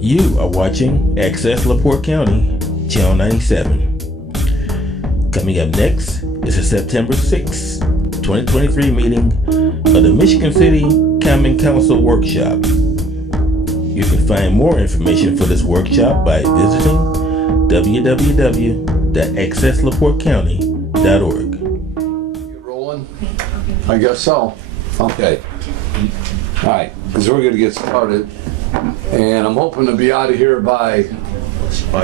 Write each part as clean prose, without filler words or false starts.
You are watching Access LaPorte County, Channel 97. Coming up next is the September 6, 2023 meeting of the Michigan City Common Council Workshop. You can find more information for this workshop by visiting www.accesslaportecounty.org. You rolling? I guess so. Okay. All right, because we're going to get started. And I'm hoping to be out of here by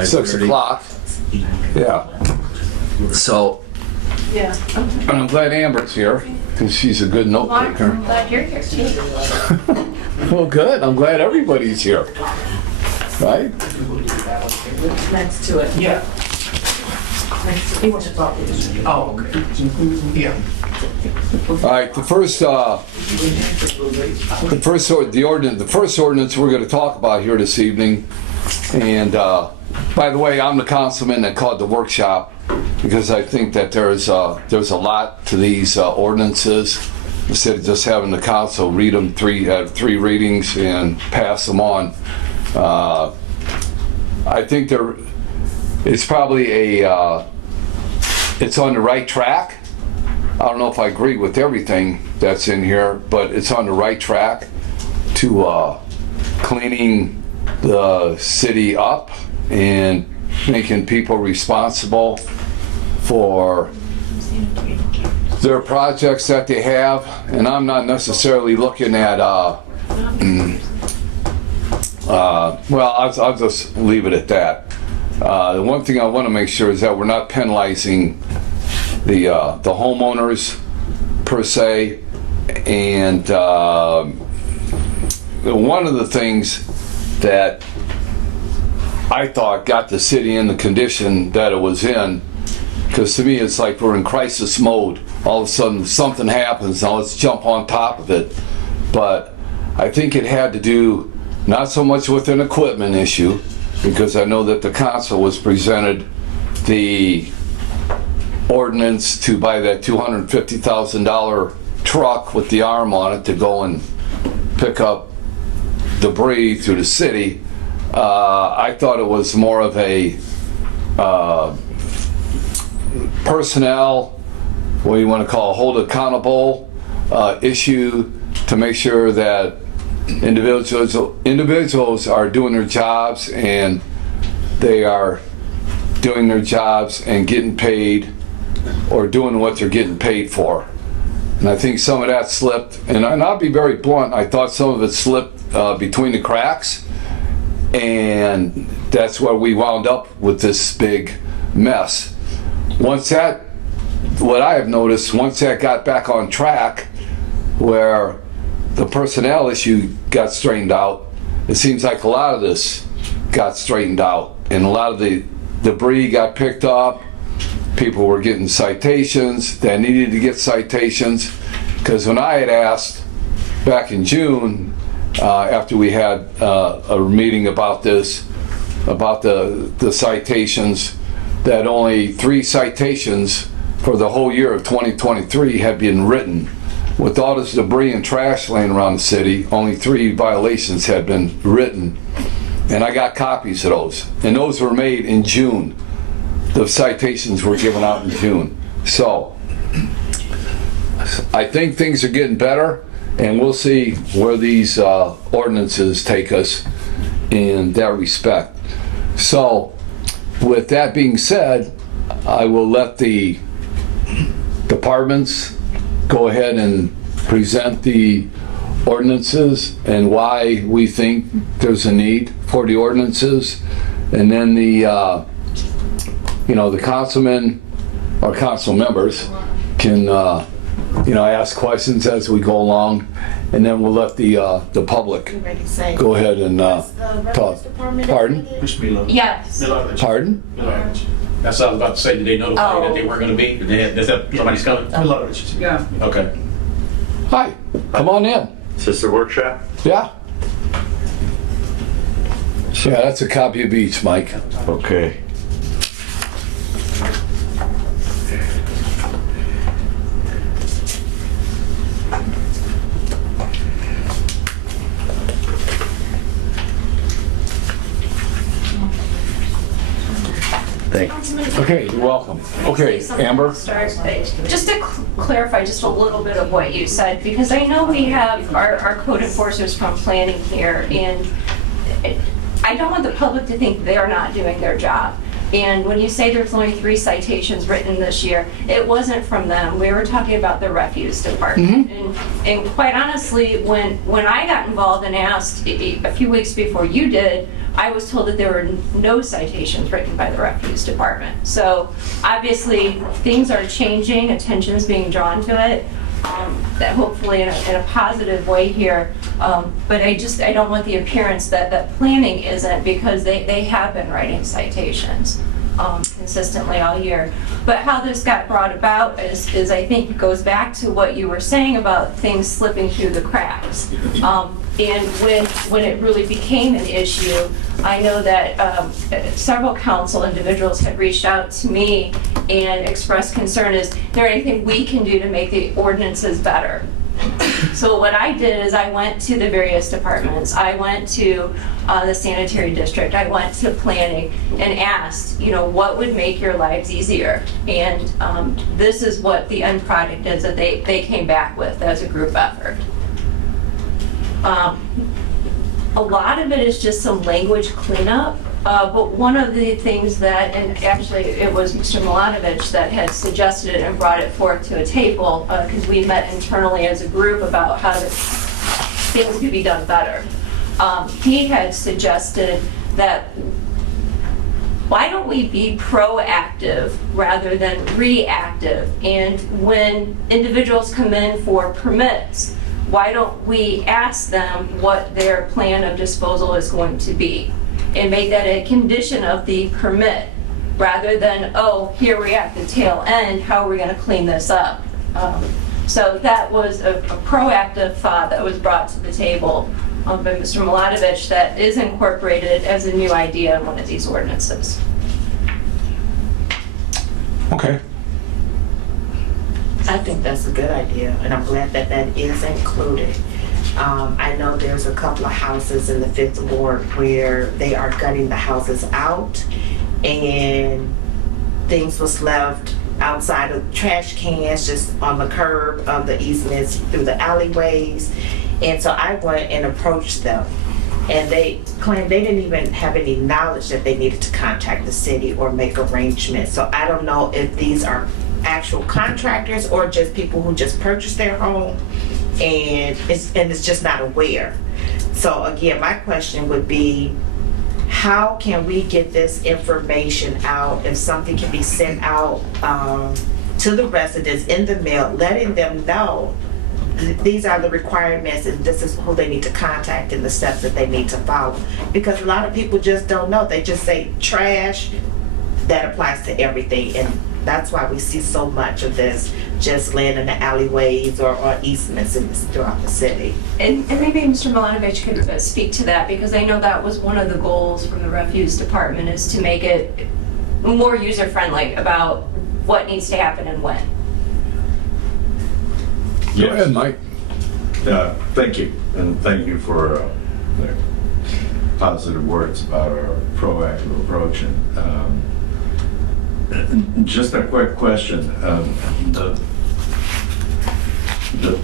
6 o'clock. Yeah. So, Yeah. and I'm glad Amber's here because she's a good note taker. I'm glad you're here too. Well, good. I'm glad everybody's here. Right? Next to it. Yeah. Next to he wants to talk to you. Oh, okay. Yeah. All right. The first ordinance we're going to talk about here this evening. And by the way, I'm the councilman that called the workshop because I think that there's a lot to these ordinances. Instead of just having the council read them three readings and pass them on, I think it's probably it's on the right track. I don't know if I agree with everything that's in here, but it's on the right track to cleaning the city up and making people responsible for their projects that they have. And I'm not necessarily looking at well, I'll just leave it at that. The one thing I want to make sure is that we're not penalizing the homeowners per se. And one of the things that I thought got the city in the condition that it was in, because to me it's like we're in crisis mode. All of a sudden something happens, now let's jump on top of it. But I think it had to do not so much with an equipment issue, because I know that the council was presented the ordinance to buy that $250,000 truck with the arm on it to go and pick up debris through the city. I thought it was more of a personnel, what you want to call hold accountable issue to make sure that individuals are doing their jobs and they are doing their jobs and getting paid or doing what they're getting paid for. And I think some of that slipped, and I'll be very blunt, I thought some of it slipped between the cracks, and that's where we wound up with this big mess. What I have noticed, once that got back on track, where the personnel issue got straightened out, it seems like a lot of this got straightened out, and a lot of the debris got picked up. People were getting citations that needed to get citations, because when I had asked back in June, after we had a meeting about this, about the citations, that only 3 citations for the whole year of 2023 had been written. With all this debris and trash laying around the city, only 3 violations had been written. And I got copies of those. And those were made in June. The citations were given out in June. So, I think things are getting better, and we'll see where these ordinances take us in that respect. So, with that being said, I will let the departments go ahead and present the ordinances and why we think there's a need for the ordinances, and then the councilmen or council members can ask questions as we go along, and then we'll let the public go ahead and talk. Pardon? Yes. Pardon? That's what I was about to say. Did they notify you that they weren't going to be? Does that somebody's coming? Yeah. Okay. Hi, come on in. Is this the workshop? Yeah. Yeah, that's a copy of each, Mike. Okay. Thank you. Okay, you're welcome. Okay, Amber? Just to clarify just a little bit of what you said, because I know we have our code enforcers from planning here, and I don't want the public to think they're not doing their job. And when you say there's only 3 citations written this year, it wasn't from them. We were talking about the refuse department. And quite honestly, when I got involved and asked a few weeks before you did, I was told that there were no citations written by the refuse department. So obviously, things are changing, attention's being drawn to it, that hopefully in a positive way here. But I don't want the appearance that planning isn't, because they have been writing citations consistently all year. But how this got brought about is I think it goes back to what you were saying about things slipping through the cracks. And when it really became an issue, I know that several council individuals had reached out to me and expressed concern, is there anything we can do to make the ordinances better? So what I did is I went to the various departments. I went to the sanitary district. I went to planning and asked, what would make your lives easier? And this is what the end product is that they came back with as a group effort. A lot of it is just some language cleanup, but one of the things that, and actually it was Mr. Milanovic that had suggested it and brought it forth to a table, because we met internally as a group about how things could be done better. He had suggested that why don't we be proactive rather than reactive? And when individuals come in for permits, why don't we ask them what their plan of disposal is going to be and make that a condition of the permit, rather than, oh, here we are at the tail end, how are we going to clean this up? So that was a proactive thought that was brought to the table by Mr. Milanovic that is incorporated as a new idea in one of these ordinances. Okay. I think that's a good idea, and I'm glad that that is included. I know there's a couple of houses in the 5th Ward where they are gutting the houses out, and things was left outside of trash cans, just on the curb of the easements through the alleyways. And so I went and approached them, and they claimed they didn't even have any knowledge that they needed to contact the city or make arrangements. So I don't know if these are actual contractors or just people who just purchased their home and it's just not aware. So again, my question would be, how can we get this information out? If something can be sent out to the residents in the mail, letting them know these are the requirements and this is who they need to contact and the steps that they need to follow. Because a lot of people just don't know. They just say trash. That applies to everything, and that's why we see so much of this just laying in the alleyways or easements throughout the city. And maybe Mr. Milanovic could speak to that, because I know that was one of the goals from the refuse department, is to make it more user-friendly about what needs to happen and when. Go ahead, Mike. Thank you, and thank you for the positive words about our proactive approach. And just a quick question: the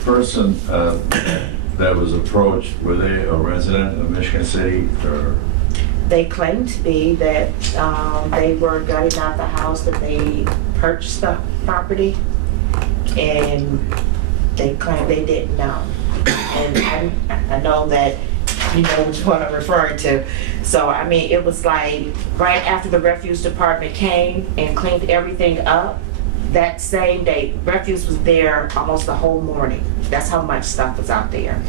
person that was approached, were they a resident of Michigan City, or? They claimed to be that they were gutting out the house, that they purchased the property, and they claimed they didn't know. And I know that you know which one I'm referring to. So, I mean, it was like right after the refuse department came and cleaned everything up, that same day, refuse was there almost the whole morning. That's how much stuff was out there.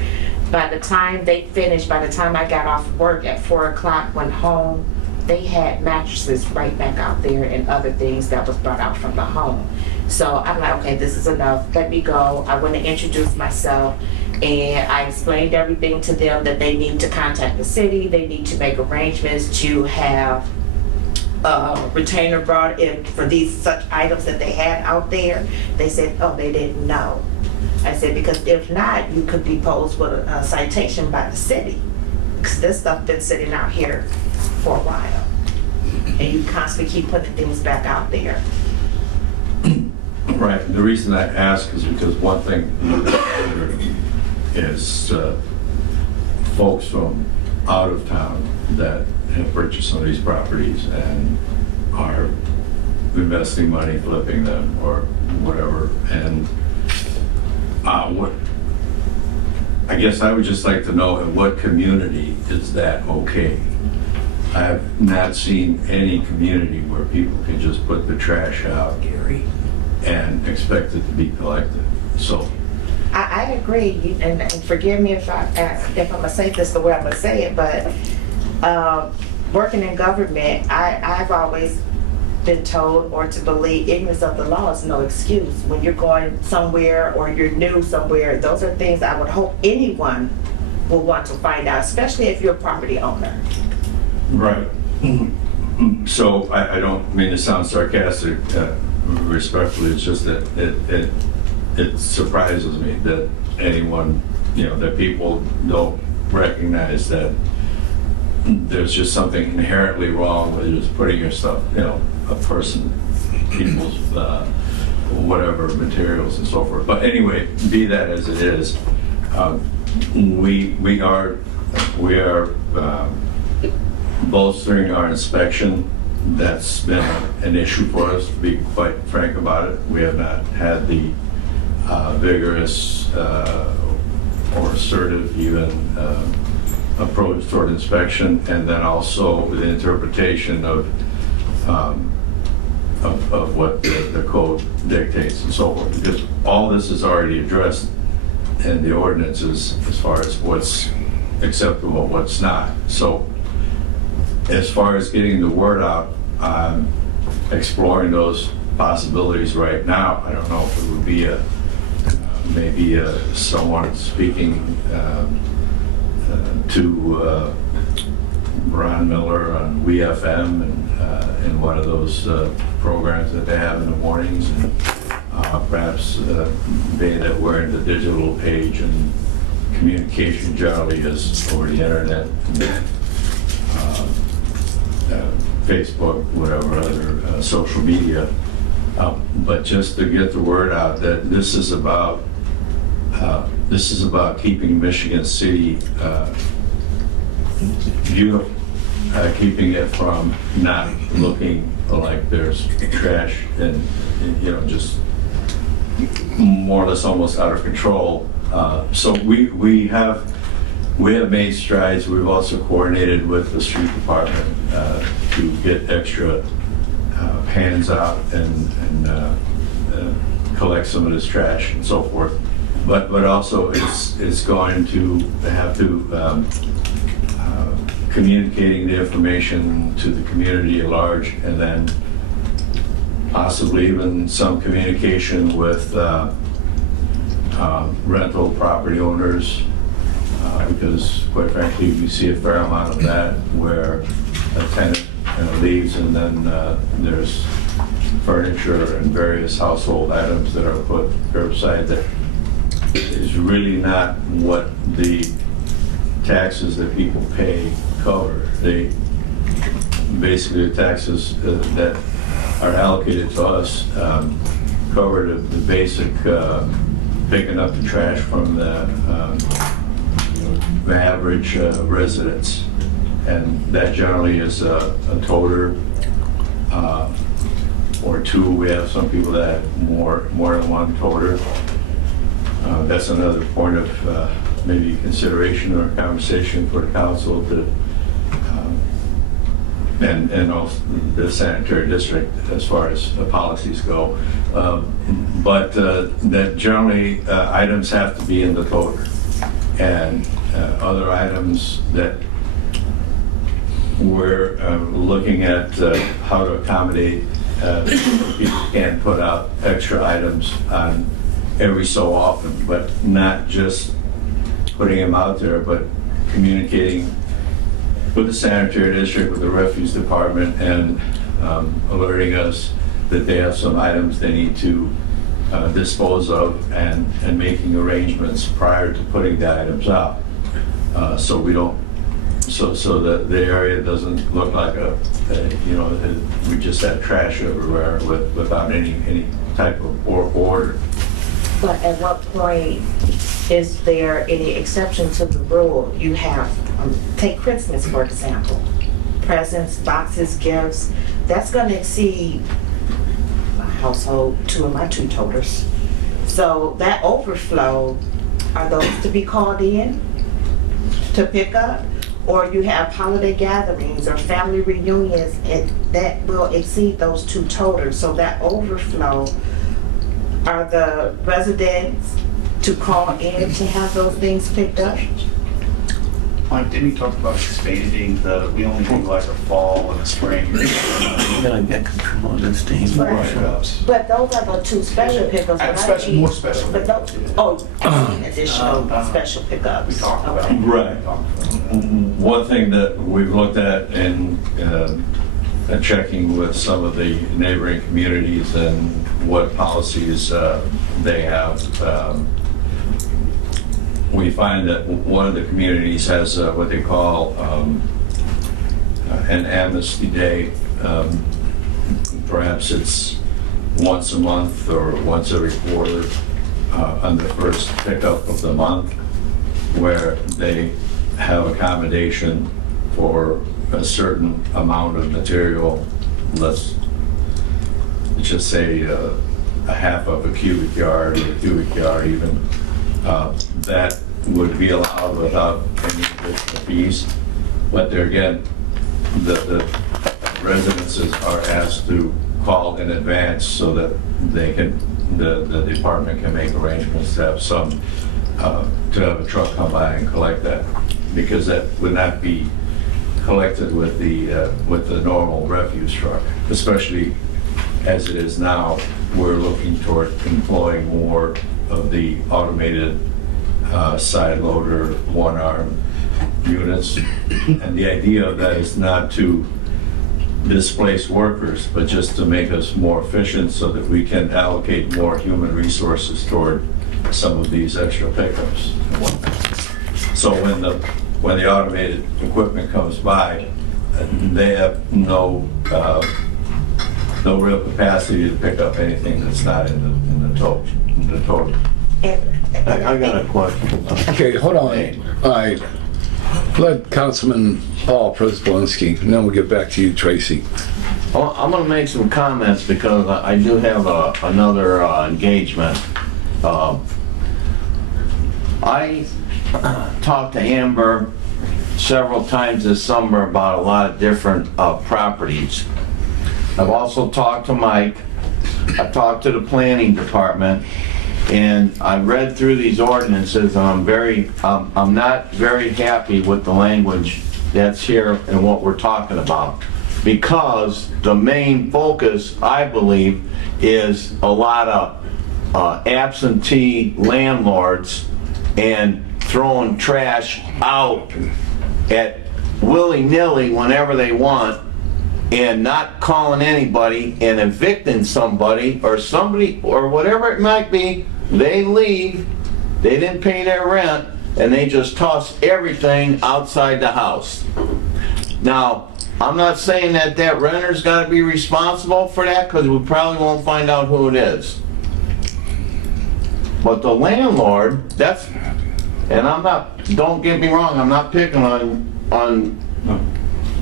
By the time they finished, by the time I got off work at 4 o'clock, went home, they had mattresses right back out there and other things that was brought out from the home. So I'm like, okay, this is enough, let me go. I went to introduce myself, and I explained everything to them, that they need to contact the city, they need to make arrangements to have a retainer brought in for these such items that they had out there. They said, oh, they didn't know. I said, because if not, you could be posed with a citation by the city, because this stuff been sitting out here for a while. and you constantly keep putting things back out there. Right, the reason I ask is because one thing is folks from out of town that have purchased some of these properties and are investing money, flipping them, or whatever, and what, I guess I would just like to know in what community is that okay? I have not seen any community where people can just put the trash out and expect it to be collected. So, I agree, and forgive me if I'm gonna say this the way I'm gonna say it, but working in government, I've always been told or to believe ignorance of the law is no excuse. When you're going somewhere or you're new somewhere, those are things I would hope anyone will want to find out, especially if you're a property owner. right. So I don't mean to sound sarcastic, respectfully, it's just that it surprises me that anyone, that people don't recognize that there's just something inherently wrong with just putting your stuff, a person, people's, whatever materials and so forth. But anyway, be that as it is, we are bolstering our inspection. That's been an issue for us, to be quite frank about it. We have not had the vigorous or assertive even approach toward inspection, and then also the interpretation of what the code dictates and so forth. Because all this is already addressed in the ordinances as far as what's acceptable, what's not. So as far as getting the word out, I'm exploring those possibilities right now. I don't know if it would be maybe someone speaking to Ron Miller on WeFM and in one of those programs that they have in the mornings, and perhaps being that we're in the digital age and communication generally is over the internet, Facebook, whatever other social media, but just to get the word out that this is about keeping Michigan City beautiful, keeping it from not looking like there's trash and just more or less almost out of control. So we have made strides. We've also coordinated with the street department to get extra hands out and collect some of this trash and so forth. But also it's going to have to communicating the information to the community at large, and then possibly even some communication with rental property owners, because quite frankly we see a fair amount of that where a tenant leaves and then there's furniture and various household items that are put curbside that is really not what the taxes that people pay cover. They basically, the taxes that are allocated to us cover the basic picking up the trash from the average residents, and that generally is a toter or two. We have some people that have more than one toter. That's another point of maybe consideration or conversation for the council to, and also the sanitary district as far as the policies go. But that generally items have to be in the toter, and other items that we're looking at how to accommodate people can't put out extra items on every so often, but not just putting them out there, but communicating with the sanitary district, with the refuse department, and alerting us that they have some items they need to dispose of, and making arrangements prior to putting the items out, so we don't so that the area doesn't look like you know, we just had trash everywhere without any type of order. But at what point is there any exception to the rule? You have, take Christmas for example, presents, boxes, gifts, that's gonna exceed my household, two of my two-toters. So that overflow, are those to be called in to pick up? Or you have holiday gatherings or family reunions and that will exceed those two-toters. So that overflow, are the residents to call in to have those things picked up? Mike, didn't we talk about expanding we only do like a fall and a spring? Gotta get control of this thing. Pickups. But those are the two special pickups. And but I special, need- more special. But those, additional special pickups. We talked about. Okay. Right. One thing that we've looked at in checking with some of the neighboring communities and what policies they have, we find that one of the communities has what they call an amnesty day. Perhaps it's once a month or once every quarter on the first pickup of the month, where they have accommodation for a certain amount of material. Let's just say a half of a cubic yard or a cubic yard even. That would be allowed without any additional fees. But there again, the residences are asked to call in advance so that they can, the department can make arrangements to have some, to have a truck come by and collect that, because that would not be collected with the normal refuse truck, especially as it is now. We're looking toward employing more of the automated side loader, one-arm units. And the idea of that is not to displace workers, but just to make us more efficient so that we can allocate more human resources toward some of these extra pickups. So when the automated equipment comes by, they have no real capacity to pick up anything that's not in the total. I got a question. Okay, hold on. All right. Let Councilman Paul Przybylski, and then we'll get back to you, Tracy. I'm gonna make some comments because I do have another engagement. I talked to Amber several times this summer about a lot of different properties. I've also talked to Mike. I talked to the planning department, and I read through these ordinances, and I'm not very happy with the language that's here and what we're talking about, because the main focus, I believe, is a lot of absentee landlords and throwing trash out at willy-nilly whenever they want, and not calling anybody and evicting somebody or whatever it might be. They leave, they didn't pay their rent, and they just toss everything outside the house. Now, I'm not saying that renter's gotta be responsible for that, because we probably won't find out who it is. But the landlord, and don't get me wrong, I'm not picking on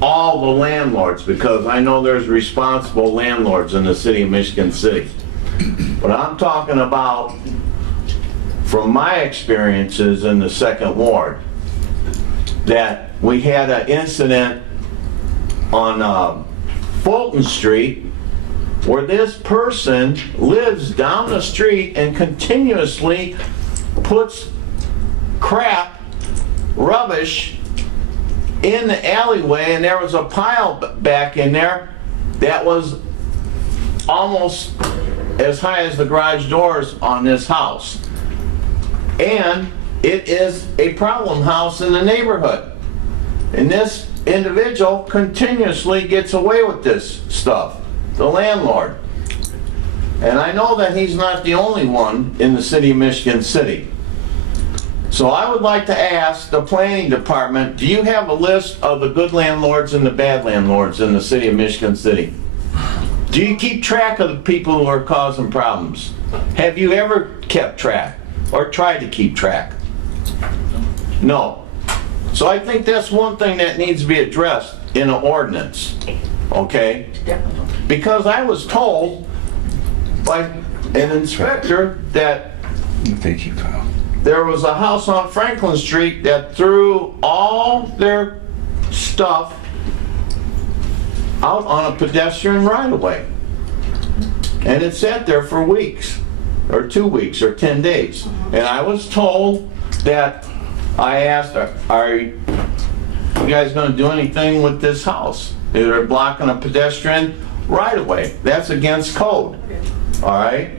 all the landlords, because I know there's responsible landlords in the city of Michigan City. But I'm talking about, from my experiences in the second ward, that we had an incident on Fulton Street where this person lives down the street and continuously puts crap, rubbish in the alleyway, and there was a pile back in there that was almost as high as the garage doors on this house. And it is a problem house in the neighborhood. And this individual continuously gets away with this stuff, the landlord. And I know that he's not the only one in the city of Michigan City. So I would like to ask the planning department, do you have a list of the good landlords and the bad landlords in the city of Michigan City? Do you keep track of the people who are causing problems? Have you ever kept track or tried to keep track? No. So I think that's one thing that needs to be addressed in an ordinance, okay? Because I was told by an inspector that Thank you, Kyle. there was a house on Franklin Street that threw all their stuff out on a pedestrian right-of-way. And it sat there for weeks, or 2 weeks, or 10 days. And I was told that, I asked, are you guys gonna do anything with this house? They're blocking a pedestrian right-of-way. That's against code, all right?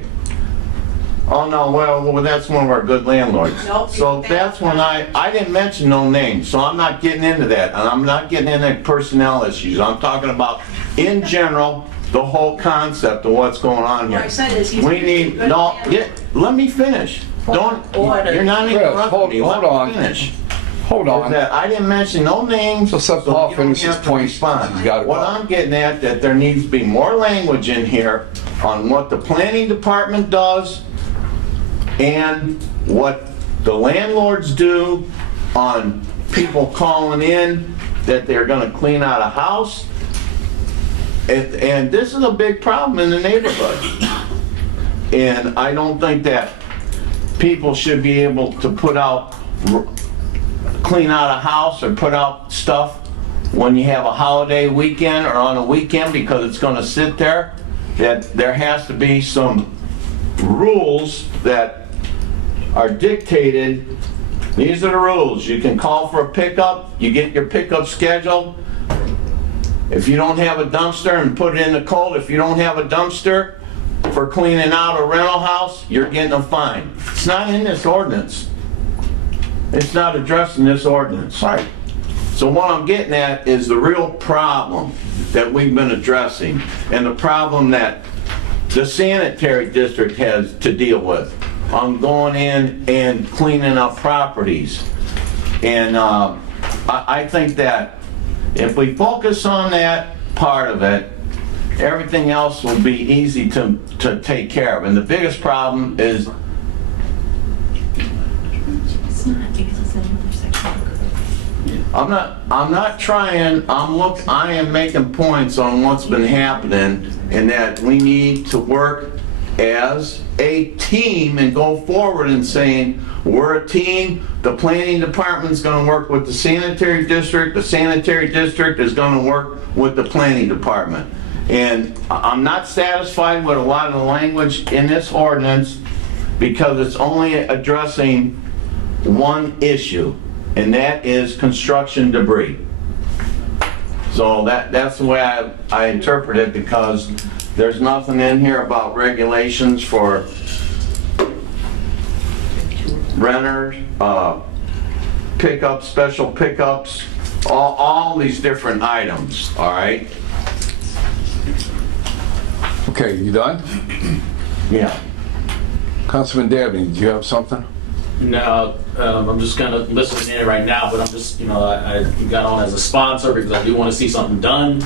Oh, no, well, that's one of our good landlords. Nope. So that's when I didn't mention no names, so I'm not getting into that, and I'm not getting into personnel issues. I'm talking about, in general, the whole concept of what's going on What I here. said is he's. We need, no, let me finish. Don't, you're not Chris, interrupting me, hold let on. me finish. Hold on. That I didn't mention no names, So so let Paul you don't finish his have to point. respond. He's gotta go. What I'm getting at, that there needs to be more language in here on what the planning department does and what the landlords do on people calling in that they're gonna clean out a house. And this is a big problem in the neighborhood. And I don't think that people should be able to clean out a house or put out stuff when you have a holiday weekend or on a weekend because it's gonna sit there. That there has to be some rules that are dictated. These are the rules. You can call for a pickup, you get your pickup scheduled. If you don't have a dumpster, and put it in the cold, if you don't have a dumpster for cleaning out a rental house, you're getting a fine. It's not in this ordinance. It's not addressed in this ordinance. Right. So what I'm getting at is the real problem that we've been addressing and the problem that the sanitary district has to deal with on going in and cleaning up properties. And I think that if we focus on that part of it, everything else will be easy to take care of. And the biggest problem is It's not because it's another section. I'm not trying, I am making points on what's been happening and that we need to work as a team and go forward and saying, we're a team, the planning department's gonna work with the sanitary district is gonna work with the planning department. And I'm not satisfied with a lot of the language in this ordinance because it's only addressing one issue, and that is construction debris. So that's the way I interpret it, because there's nothing in here about regulations for renters, pickups, special pickups, all these different items, all right? Okay, you done? Yeah. Councilman Dabney, do you have something? No, I'm just kind of listening in right now, but I'm just, I got on as a sponsor because I do want to see something done.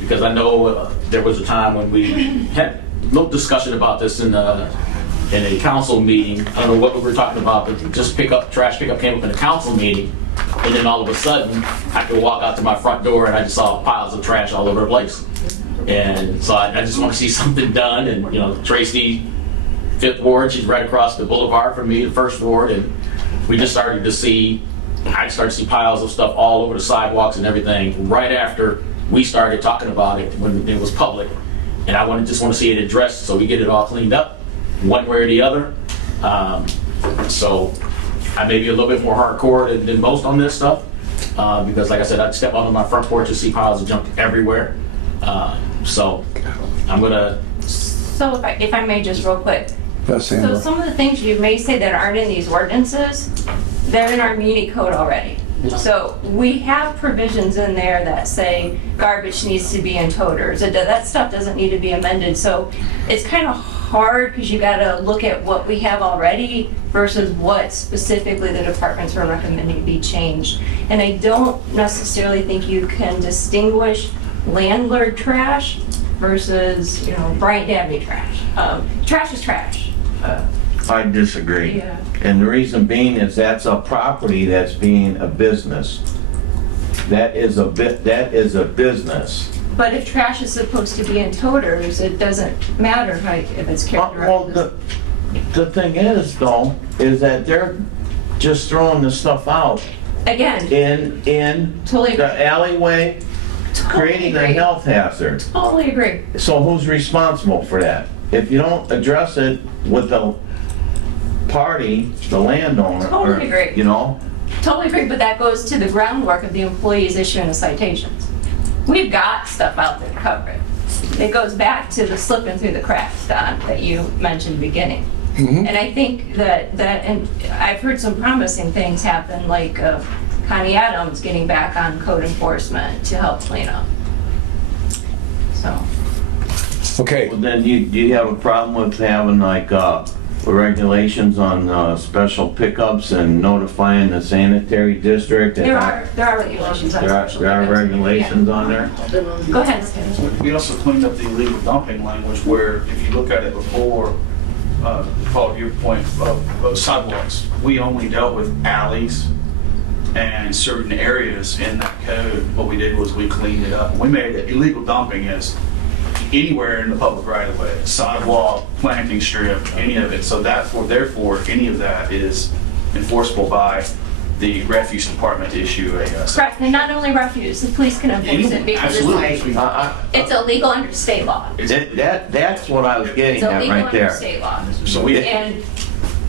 Because I know there was a time when we had no discussion about this in a council meeting. I don't know what we were talking about, but just trash pickup came up in a council meeting. And then all of a sudden, I could walk out to my front door and I just saw piles of trash all over the place. And so I just want to see something done. And, Tracy, 5th Ward, she's right across the boulevard from me, the 1st Ward, and we just started to see piles of stuff all over the sidewalks and everything right after we started talking about it when it was public. And I just want to see it addressed so we get it all cleaned up one way or the other. So I may be a little bit more hardcore than most on this stuff because, like I said, I'd step out on my front porch and see piles of junk everywhere. So I'm gonna. So if I may just real quick. Yes, So Amber. some of the things you may say that aren't in these ordinances, they're in our muni code already. So we have provisions in there that say garbage needs to be in toters. That stuff doesn't need to be amended. So it's kind of hard because you gotta look at what we have already versus what specifically the departments are recommending to be changed. And I don't necessarily think you can distinguish landlord trash versus, Bryant Dabney trash. Trash is trash. I disagree. Yeah. And the reason being is that's a property that's being a business. That is a business. But if trash is supposed to be in toters, it doesn't matter if it's Well, characterized. the thing is though, is that they're just throwing the stuff out Again, in totally agree. the alleyway, creating a agree. health hazard. Totally agree. So who's responsible for that? If you don't address it with the party, the landowner, Totally agree. Totally agree, but that goes to the groundwork of the employees issuing the citations. We've got stuff out there to cover it. It goes back to the slipping through the cracks, Don, that you mentioned beginning. And I think and I've heard some promising things happen, like Connie Adams getting back on code enforcement to help clean up. So, Okay, Well, then you have a problem with having like regulations on special pickups and notifying the sanitary district? there are regulations on special There are pickups. regulations on there? Yeah. Go ahead, Steve. We also cleaned up the illegal dumping language where if you look at it before, Paul, your point of sidewalks, we only dealt with alleys and certain areas in that code. What we did was we cleaned it up. We made it illegal dumping as anywhere in the public right of way, sidewalk, planting strip, any of it. So therefore, any of that is enforceable by the refuse department to issue a. Correct, and not only refuse, the police can enforce it because Absolutely. it's illegal under state law. That's what I was getting It's at illegal right under there. state law. So we. And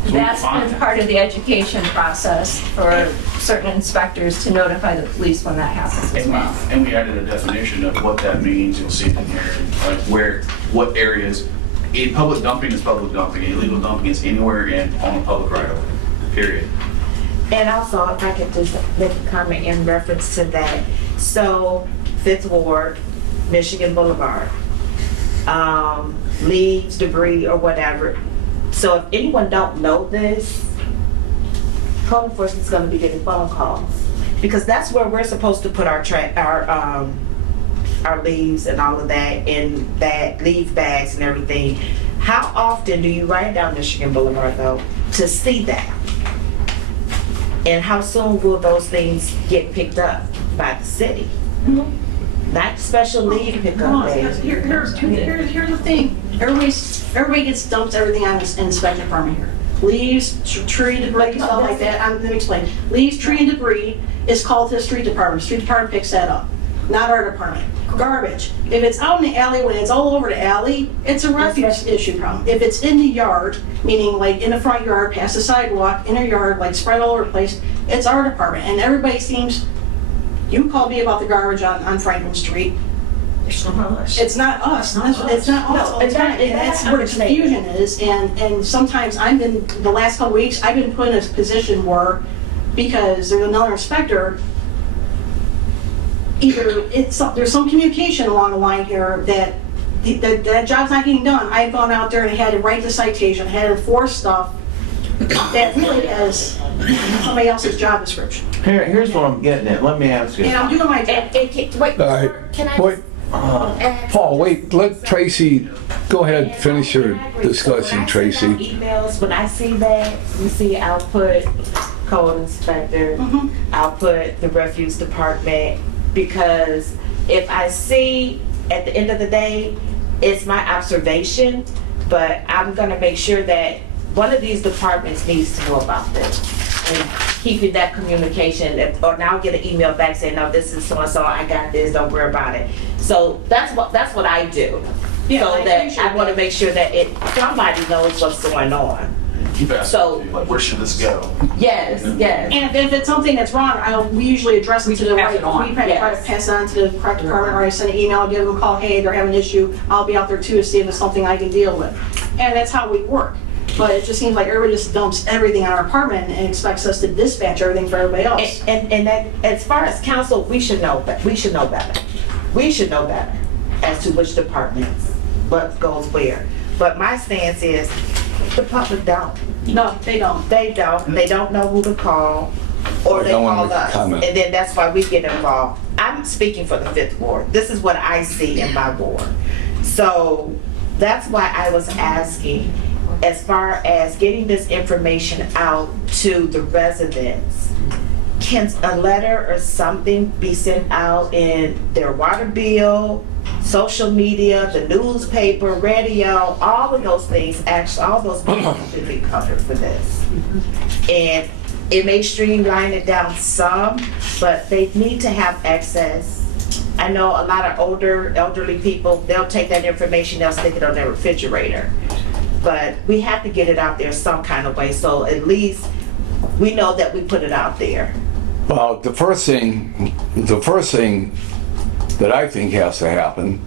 that's been part of the education process for certain inspectors to notify the police when that happens as well. And we added a definition of what that means. You'll see it in here, like what areas. Public dumping is public dumping. Illegal dumping is anywhere on a public right of way, period. And also, if I could just make a comment in reference to that. So, Fifth Ward, Michigan Boulevard, leaves, debris, or whatever. So if anyone don't know this, code enforcement's gonna be getting phone calls. Because that's where we're supposed to put our leaves and all of that in that leaf bags and everything. How often do you ride down Michigan Boulevard though to see that? And how soon will those things get picked up by the city? Not special leave pickup days. Here's the thing. Everybody gets dumped everything on the inspection department here. Leaves, tree debris, stuff like that. Let me explain. Leaves, tree, and debris is called to the street department. Street department picks that up, not our department. Garbage. If it's out in the alley, when it's all over the alley, it's a refuse issue problem. If it's in the yard, meaning like in the front yard, past the sidewalk, in a yard, like spread all over the place, it's our department. And everybody seems, you called me about the garbage on Franklin Street. It's not us. It's not us. It's not us all the time. And that's where the confusion is. And sometimes the last couple weeks, I've been put in a position where, because there's another inspector, either there's some communication along the line here that that job's not getting done. I've gone out there and had to write the citation, had to enforce stuff that really is somebody else's job description. Here's what I'm getting at. Let me ask you. And I'm doing my job. Wait, all right. can I Wait, Paul, wait, let Tracy, go ahead, finish your discussion, Tracy. Emails, when I see that, you see, I'll put code inspector, I'll put the refuse department, because if I see, at the end of the day, it's my observation, but I'm gonna make sure that one of these departments needs to know about this. And keeping that communication, or now get an email back saying, no, this is so-and-so, I got this, don't worry about it. So that's what I do. Yeah, So I that appreciate I wanna that. make sure that somebody knows what's going on. Keep asking, So- like, where should this go? Yes, yes. And if it's something that's wrong, we usually address it to the pass right. it on, We try to yes. pass it on to the correct department, or I send an email, give them a call, hey, they're having an issue. I'll be out there too to see if it's something I can deal with. And that's how we work. But it just seems like everybody just dumps everything on our department and expects us to dispatch everything for everybody else. And that, as far as council, we should know better. We should know better as to which departments, what goes where. But my stance is, the public don't. No, they don't. They don't know who to call, or they don't wanna call make a us. comment. And then that's why we get involved. I'm speaking for the 5th Ward. This is what I see in my ward. So that's why I was asking, as far as getting this information out to the residents, can a letter or something be sent out in their water bill, social media, the newspaper, radio, all of those things, actually, all those people should be covered for this. And it may streamline it down some, but they need to have access. I know a lot of elderly people, they'll take that information, they'll stick it on their refrigerator. But we have to get it out there some kind of way, so at least we know that we put it out there. Well, the first thing that I think has to happen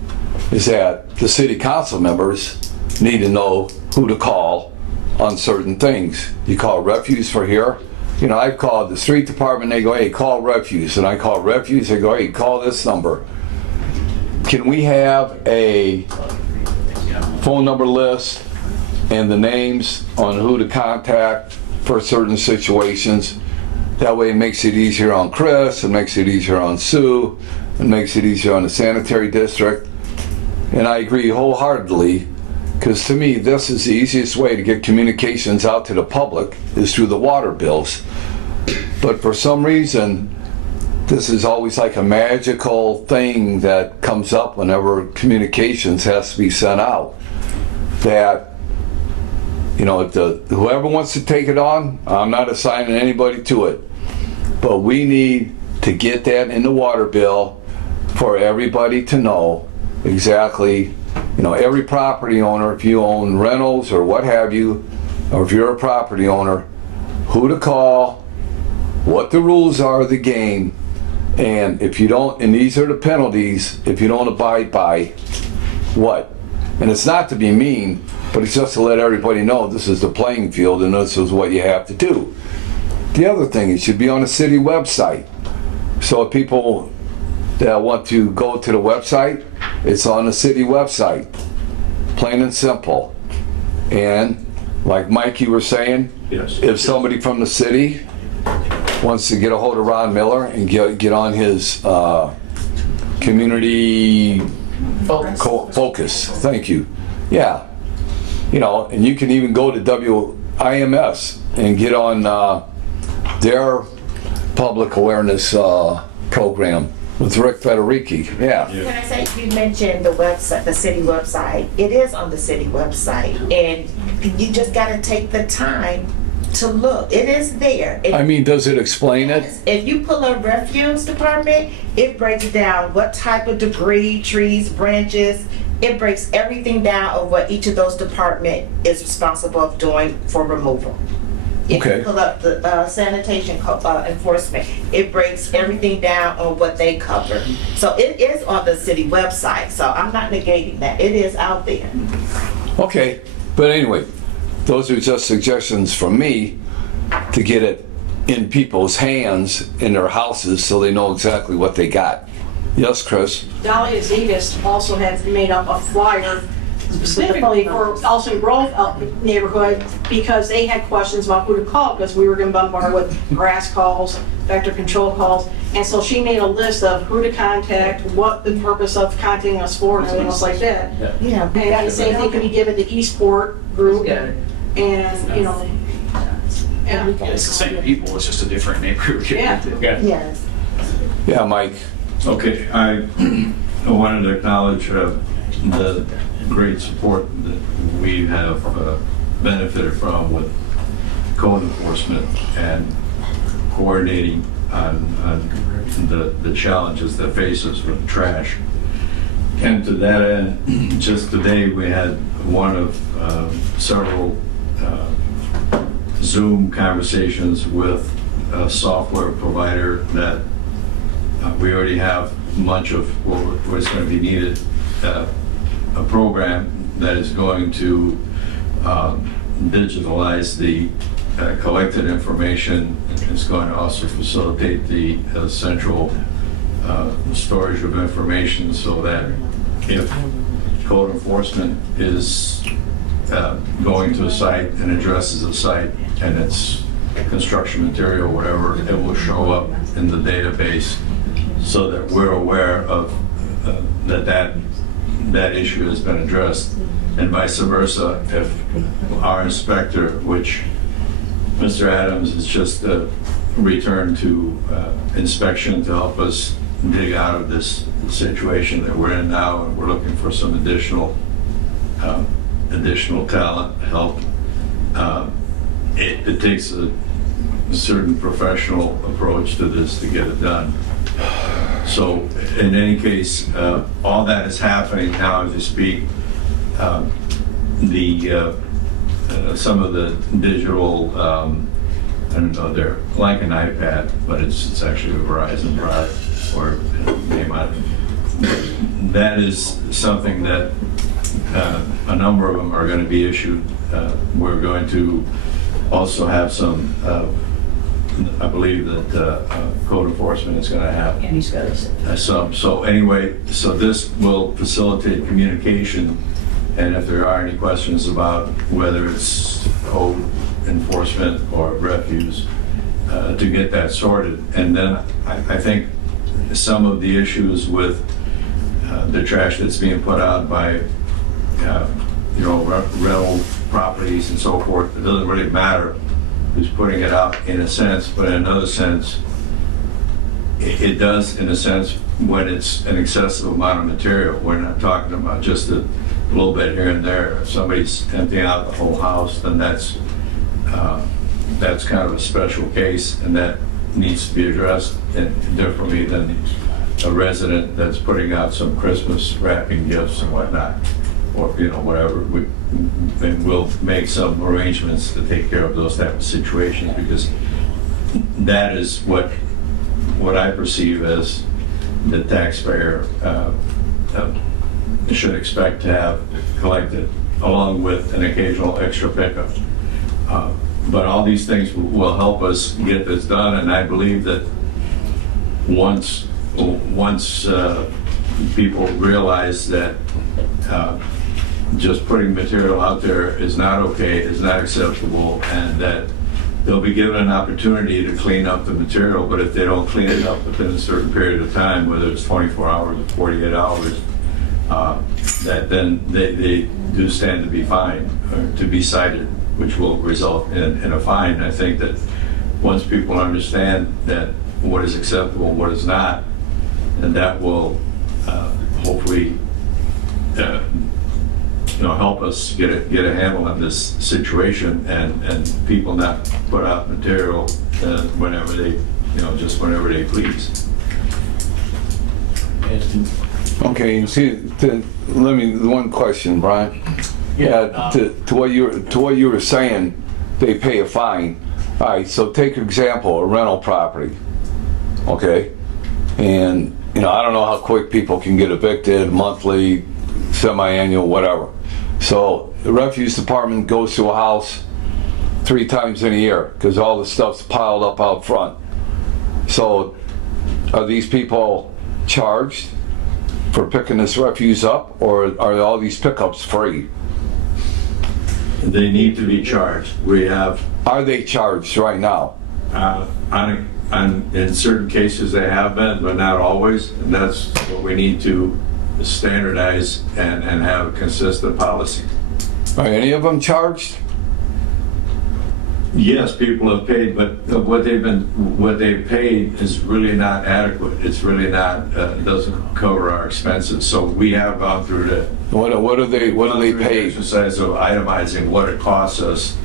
is that the city council members need to know who to call on certain things. You call refuse for here. You know, I've called the street department, they go, hey, call refuse. And I call refuse, they go, hey, call this number. Can we have a phone number list and the names on who to contact for certain situations? That way it makes it easier on Chris, it makes it easier on Sue, it makes it easier on the sanitary district. And I agree wholeheartedly, because to me, this is the easiest way to get communications out to the public is through the water bills. But for some reason, this is always like a magical thing that comes up whenever communications has to be sent out. That, you know, whoever wants to take it on, I'm not assigning anybody to it. But we need to get that in the water bill for everybody to know exactly, you know, every property owner, if you own rentals or what have you, or if you're a property owner, who to call, what the rules are of the game, and if you don't, and these are the penalties if you don't abide by what. And it's not to be mean, but it's just to let everybody know this is the playing field and this is what you have to do. The other thing, it should be on a city website. So if people that want to go to the website, it's on the city website. Plain and simple. And like Mike, you were saying, Yes. if somebody from the city wants to get a hold of Ron Miller and get on his community focus, thank you. Yeah. You know, and you can even go to WIMS and get on their public awareness program with Rick Federici. Yeah. Can I say, you mentioned the website, the city website. It is on the city website, and you just gotta take the time to look. It is there. I mean, does it explain it? If you pull up refuse department, it breaks down what type of debris, trees, branches. It breaks everything down of what each of those department is responsible of doing for removal. If Okay. you pull up the sanitation enforcement, it breaks everything down on what they cover. So it is on the city website, so I'm not negating that. It is out there. Okay. But anyway, those are just suggestions from me to get it in people's hands in their houses so they know exactly what they got. Yes, Chris? Dahlia Zegas also has made up a flyer specifically for Elson Grove neighborhood because they had questions about who to call because we were going to bombard with grass calls, vector control calls. And so she made a list of who to contact, what the purpose of contacting us for, and everything else like that. Yeah. And the same thing can be given to Eastport group. And, you know, yeah. It's the same people, it's just a different neighborhood. Yeah. Yes. Yeah, Mike. Okay, I wanted to acknowledge the great support that we have benefited from with code enforcement and coordinating on the challenges that face us with trash. And to that end, just today we had one of several Zoom conversations with a software provider that we already have much of what's going to be needed, a program that is going to digitalize the collected information. It's going to also facilitate the central storage of information so that if code enforcement is going to a site and addresses a site and it's construction material, whatever, it will show up in the database so that we're aware of that issue has been addressed. And vice versa, if our inspector, which Mr. Adams has just returned to inspection to help us dig out of this situation that we're in now, and we're looking for some additional talent, help. It takes a certain professional approach to this to get it done. So in any case, all that is happening now as you speak. Some of the digital, I don't know, they're like an iPad, but it's actually a Verizon product or name on it. That is something that a number of them are going to be issued. We're going to also have some, I believe that code enforcement is going to have some. So anyway, so this will facilitate communication, and if there are any questions about whether it's code enforcement or refuse, to get that sorted. And then I think some of the issues with the trash that's being put out by rental properties and so forth, it doesn't really matter who's putting it out in a sense, but in another sense, it does in a sense when it's an excessive amount of material. We're not talking about just a little bit here and there. If somebody's emptying out the whole house, then that's kind of a special case, and that needs to be addressed differently than a resident that's putting out some Christmas wrapping gifts and whatnot, or whatever. And we'll make some arrangements to take care of those type of situations, because that is what I perceive as the taxpayer should expect to have collected, along with an occasional extra pickup. But all these things will help us get this done, and I believe that once people realize that just putting material out there is not okay, is not acceptable, and that they'll be given an opportunity to clean up the material, but if they don't clean it up within a certain period of time, whether it's 24 hours or 48 hours, that then they do stand to be fined or to be cited, which will result in a fine. I think that once people understand that what is acceptable, what is not, and that will hopefully help us get a handle on this situation, and people not put out material whenever they whenever they please. Okay, one question, Brian. Yeah, to what you were saying, they pay a fine. All right, so take an example, a rental property, okay? And, I don't know how quick people can get evicted, monthly, semi-annual, whatever. So the refuse department goes to a house 3 times in a year because all the stuff's piled up out front. So are these people charged for picking this refuse up, or are all these pickups free? They need to be charged. Are they charged right now? In certain cases they have been, but not always. And that's what we need to standardize and have a consistent policy. Are any of them charged? Yes, people have paid, but what they've paid is really not adequate. It's really not, doesn't cover our expenses. So we have gone through the What do they pay? exercise of itemizing what it costs us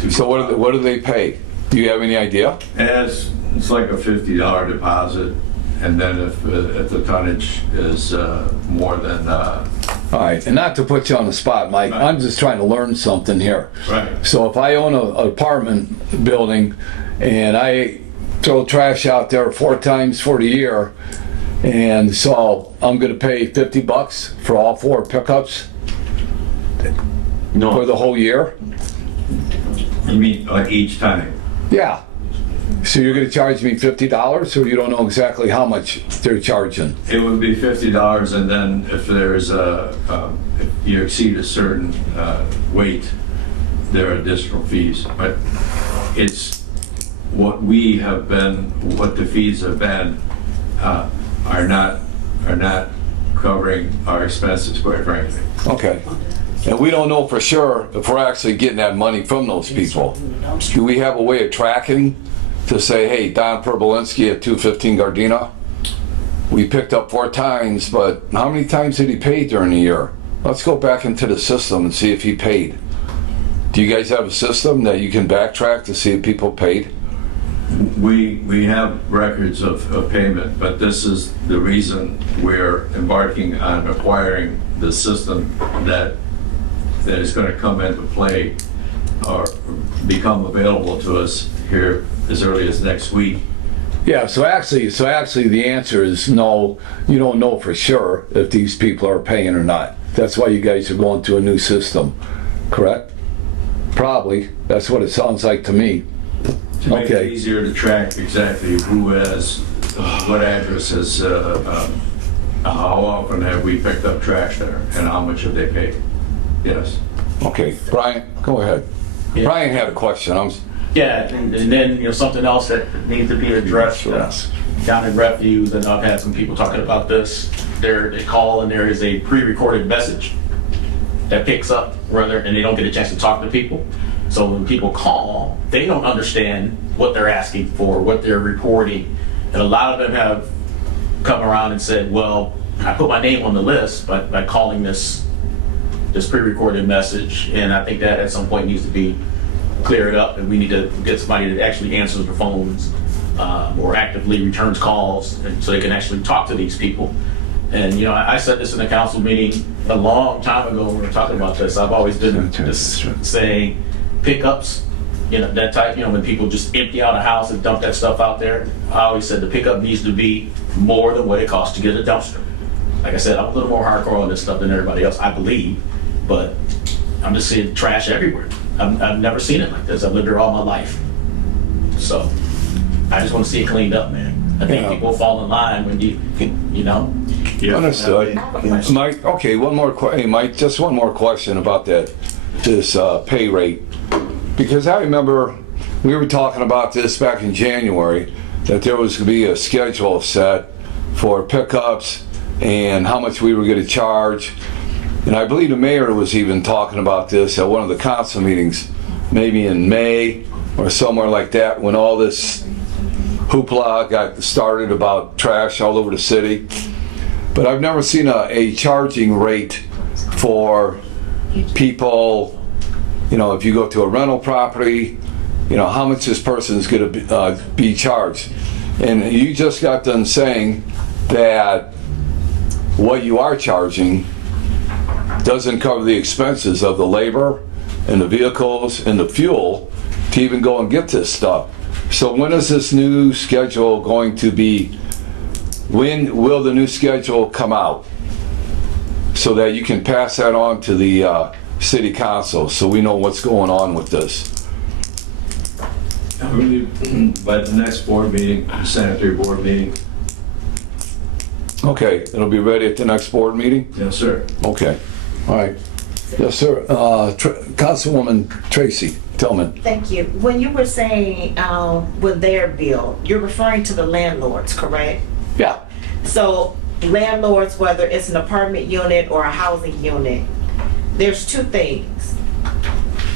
to. So what do they pay? Do you have any idea? It's like a $50 deposit, and then if the tonnage is more than. All right, and not to put you on the spot, Mike, I'm just trying to learn something here. Right. So if I own an apartment building and I throw trash out there 4 times for the year, and so I'm gonna pay $50 for all 4 pickups for the whole year? You mean like each time? Yeah. So you're gonna charge me $50, or you don't know exactly how much they're charging? It would be $50, and then if there's if you exceed a certain wait, there are additional fees. But it's what we have been, what the fees have been, are not covering our expenses, quite frankly. Okay. And we don't know for sure if we're actually getting that money from those people. Do we have a way of tracking to say, hey, Don Perbolinski at 215 Gardena, we picked up 4 times, but how many times did he pay during the year? Let's go back into the system and see if he paid. Do you guys have a system that you can backtrack to see if people paid? We have records of payment, but this is the reason we're embarking on acquiring the system that is going to come into play or become available to us here as early as next week. Yeah, so actually the answer is no, you don't know for sure if these people are paying or not. That's why you guys are going to a new system, correct? Probably, that's what it sounds like to me. To make it Okay. easier to track exactly who has, what addresses, how often have we picked up trash there and how much have they paid? Yes. Okay, Brian, go ahead. Yeah. Brian had a question. Yeah, and then, something else that needs to be addressed, down in Refuse, and I've had some people talking about this, they call and there is a pre-recorded message that picks up, and they don't get a chance to talk to people. So when people call, they don't understand what they're asking for, what they're reporting. And a lot of them have come around and said, well, I put my name on the list by calling this pre-recorded message, and I think that at some point needs to be cleared up, and we need to get somebody that actually answers the phones or actively returns calls, and so they can actually talk to these people. And I said this in a council meeting a long time ago when we were talking about this. I've always been just saying pickups, that type, when people just empty out a house and dump that stuff out there. I always said the pickup needs to be more than what it costs to get a dumpster. Like I said, I'm a little more hardcore on this stuff than everybody else, I believe, but I'm just seeing trash everywhere. I've never seen it like this. I've lived here all my life. So I just want to see it cleaned up, man. I think people fall in line when you know. Yeah. Understood. Mike, okay, hey, Mike, just one more question about this pay rate. Because I remember we were talking about this back in January, that there was going to be a schedule set for pickups and how much we were going to charge. And I believe the mayor was even talking about this at one of the council meetings, maybe in May or somewhere like that, when all this hoopla got started about trash all over the city. But I've never seen a charging rate for people, if you go to a rental property, how much this person is going to be charged. And you just got done saying that what you are charging doesn't cover the expenses of the labor and the vehicles and the fuel to even go and get this stuff. So when is this new schedule going to be, when will the new schedule come out? So that you can pass that on to the city council so we know what's going on with this. I believe by the next board meeting, sanitary board meeting. Okay, it'll be ready at the next board meeting? Yes, sir. Okay, all right. Yes, sir. Councilwoman Tracy Tillman. Thank you. When you were saying with their bill, you're referring to the landlords, correct? Yeah. So landlords, whether it's an apartment unit or a housing unit, there's two things.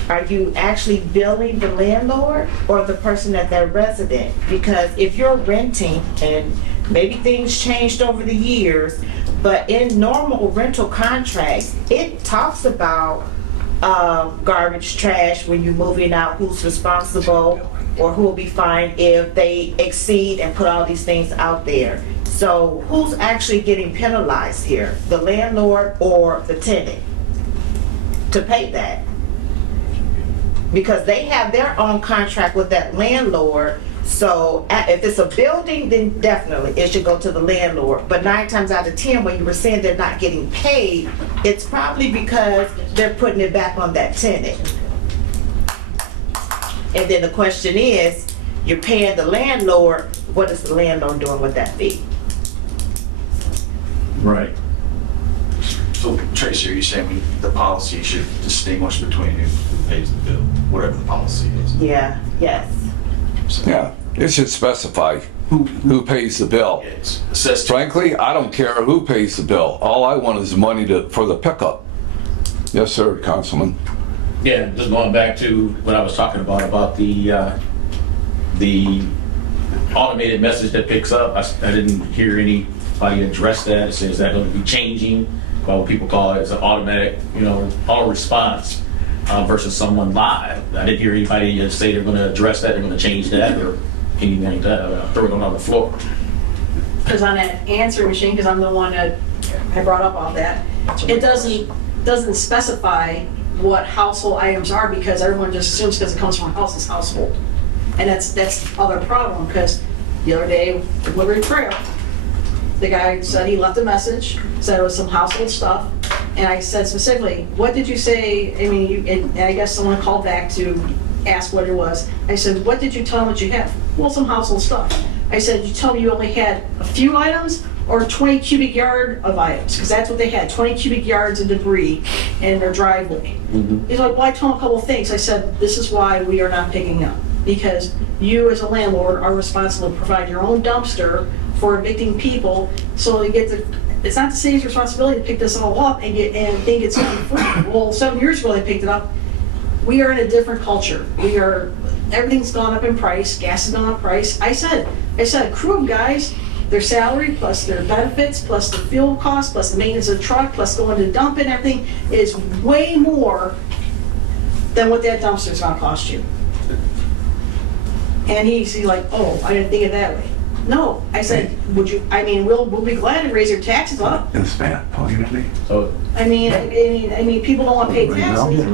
Are you actually billing the landlord or the person at their resident? Because if you're renting, and maybe things changed over the years, but in normal rental contracts, it talks about garbage, trash, when you're moving out, who's responsible or who will be fined if they exceed and put all these things out there. So who's actually getting penalized here? The landlord or the tenant to pay that? Because they have their own contract with that landlord. So if it's a building, then definitely it should go to the landlord. But 9 times out of 10, when you were saying they're not getting paid, it's probably because they're putting it back on that tenant. And then the question is, you're paying the landlord, what is the landlord doing with that fee? Right. So Tracy, Okay, so you're saying the policy should distinguish between who pays the bill, whatever the policy is. Yeah, yes. Yeah, it should specify who pays the bill. It's assessed. Frankly, I don't care who pays the bill. All I want is money for the pickup. Yes, sir, Councilman. Yeah, just going back to what I was talking about the automated message that picks up. I didn't hear anybody address that. It says that going to be changing, what people call it as an automatic, auto response versus someone live. I didn't hear anybody say they're going to address that, they're going to change that, or anything like that. I'll throw it on the floor. Because on that answering machine, because I'm the one that I brought up all that, it doesn't specify what household items are, because everyone just assumes because it comes from a house, it's household. And that's the other problem, because the other day, Liberty Trail, the guy said he left a message, said it was some household stuff, and I said specifically, what did you say? I mean, and I guess someone called back to ask what it was. I said, what did you tell him what you have? Well, some household stuff. I said, you tell me you only had a few items or 20 cubic yard of items? Because that's what they had, 20 cubic yards of debris in their driveway. He's like, well, I told him a couple of things. I said, this is why we are not picking up. Because you as a landlord are responsible to provide your own dumpster for evicting people, so they get to, it's not the city's responsibility to pick this all up and think it's gonna be free. Well, 7 years ago they picked it up. We are in a different culture. Everything's gone up in price, gas has gone up in price. I said, a crew of guys, their salary plus their benefits plus the fuel cost plus the maintenance of the truck plus going to dump and everything is way more than what that dumpster is gonna cost you. And he's like, oh, I didn't think of it that way. No, I said, we'll be glad to raise your taxes up. So I mean, people don't want to pay taxes,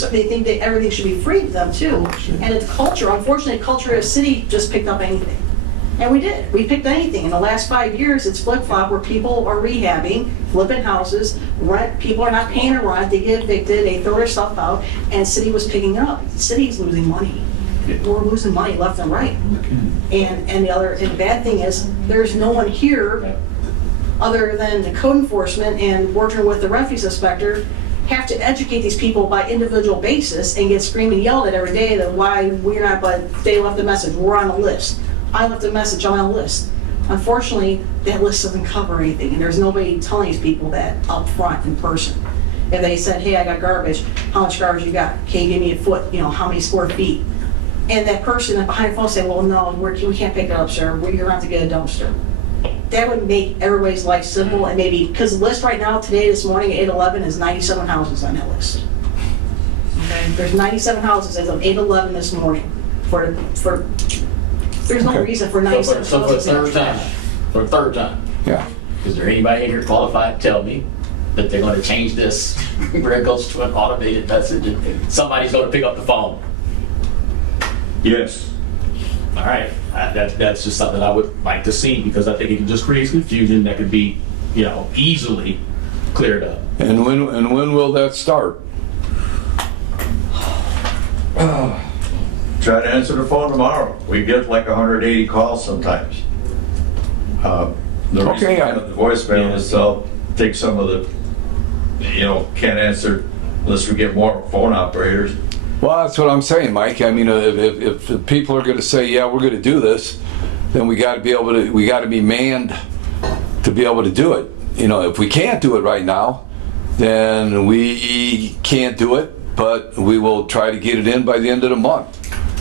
but they think that everything should be free to them too. And it's culture. Unfortunately, culture of the city just picked up anything. And we did. We picked anything. In the last 5 years, it's flip-flop where people are rehabbing, flipping houses, people are not paying a rent, they get evicted, they throw their stuff out, and city was picking it up. The city's losing money. We're losing money left and right. And the bad thing is, there's no one here other than the code enforcement and working with the refuse inspector have to educate these people by individual basis and get screamed and yelled at every day that why we're not, but they left a message, we're on a list. I left a message, I'm on a list. Unfortunately, that list doesn't cover anything, and there's nobody telling these people that up front in person. If they said, hey, I got garbage, how much garbage you got? Can you give me a foot, how many square feet? And that person behind the phone say, well, no, we can't pick it up, sir. We're going to have to get a dumpster. That would make everybody's life simple, and maybe, because the list right now, this morning at 8/11, is 97 houses on that list. Okay? There's 97 houses as of 8/11 this morning. There's no reason for 97 so houses. for a third time, Yeah. is there anybody in here qualified to tell me that they're going to change this where it goes to an automated message and somebody's going to pick up the phone? Yes. All right, that's just something I would like to see, because I think it can just create confusion that could be, easily cleared up. And when will that start? Try to answer the phone tomorrow. We get like 180 calls sometimes. The reason Okay, I have the voicemail is they'll take some of the, can't answer unless we get more phone operators. Well, that's what I'm saying, Mike. I mean, if the people are going to say, yeah, we're going to do this, then we got to be manned to be able to do it. If we can't do it right now, then we can't do it, but we will try to get it in by the end of the month.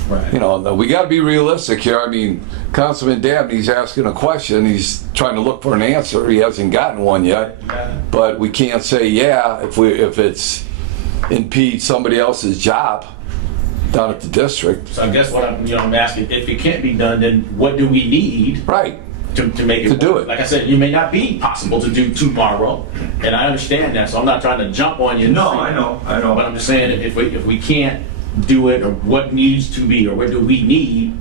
Right. We got to be realistic here. I mean, Councilman Dabney's asking a question. He's trying to look for an answer. He hasn't gotten one yet. But we can't say, yeah, if it's impede somebody else's job down at the district. So I guess what I'm asking, if it can't be done, then what do we need Right. to make it To do work? it. Like I said, it may not be possible to do tomorrow, and I understand that, so I'm not trying to jump on you. No, I know. But I'm just saying, if we can't do it, or what needs to be, or what do we need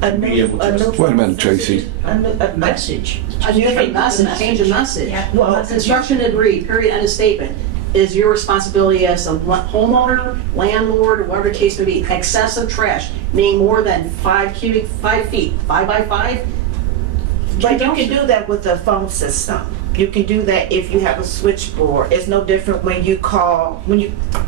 to be able to... Wait a minute, Tracy. A message. A different message, change a message. Well, construction debris, period, end of statement, is your responsibility as a homeowner, landlord, or whatever the case may be. Excessive trash, meaning more than 5 feet, 5 by 5, But you can do that with a phone system. You can do that if you have a switchboard. It's no different when you call,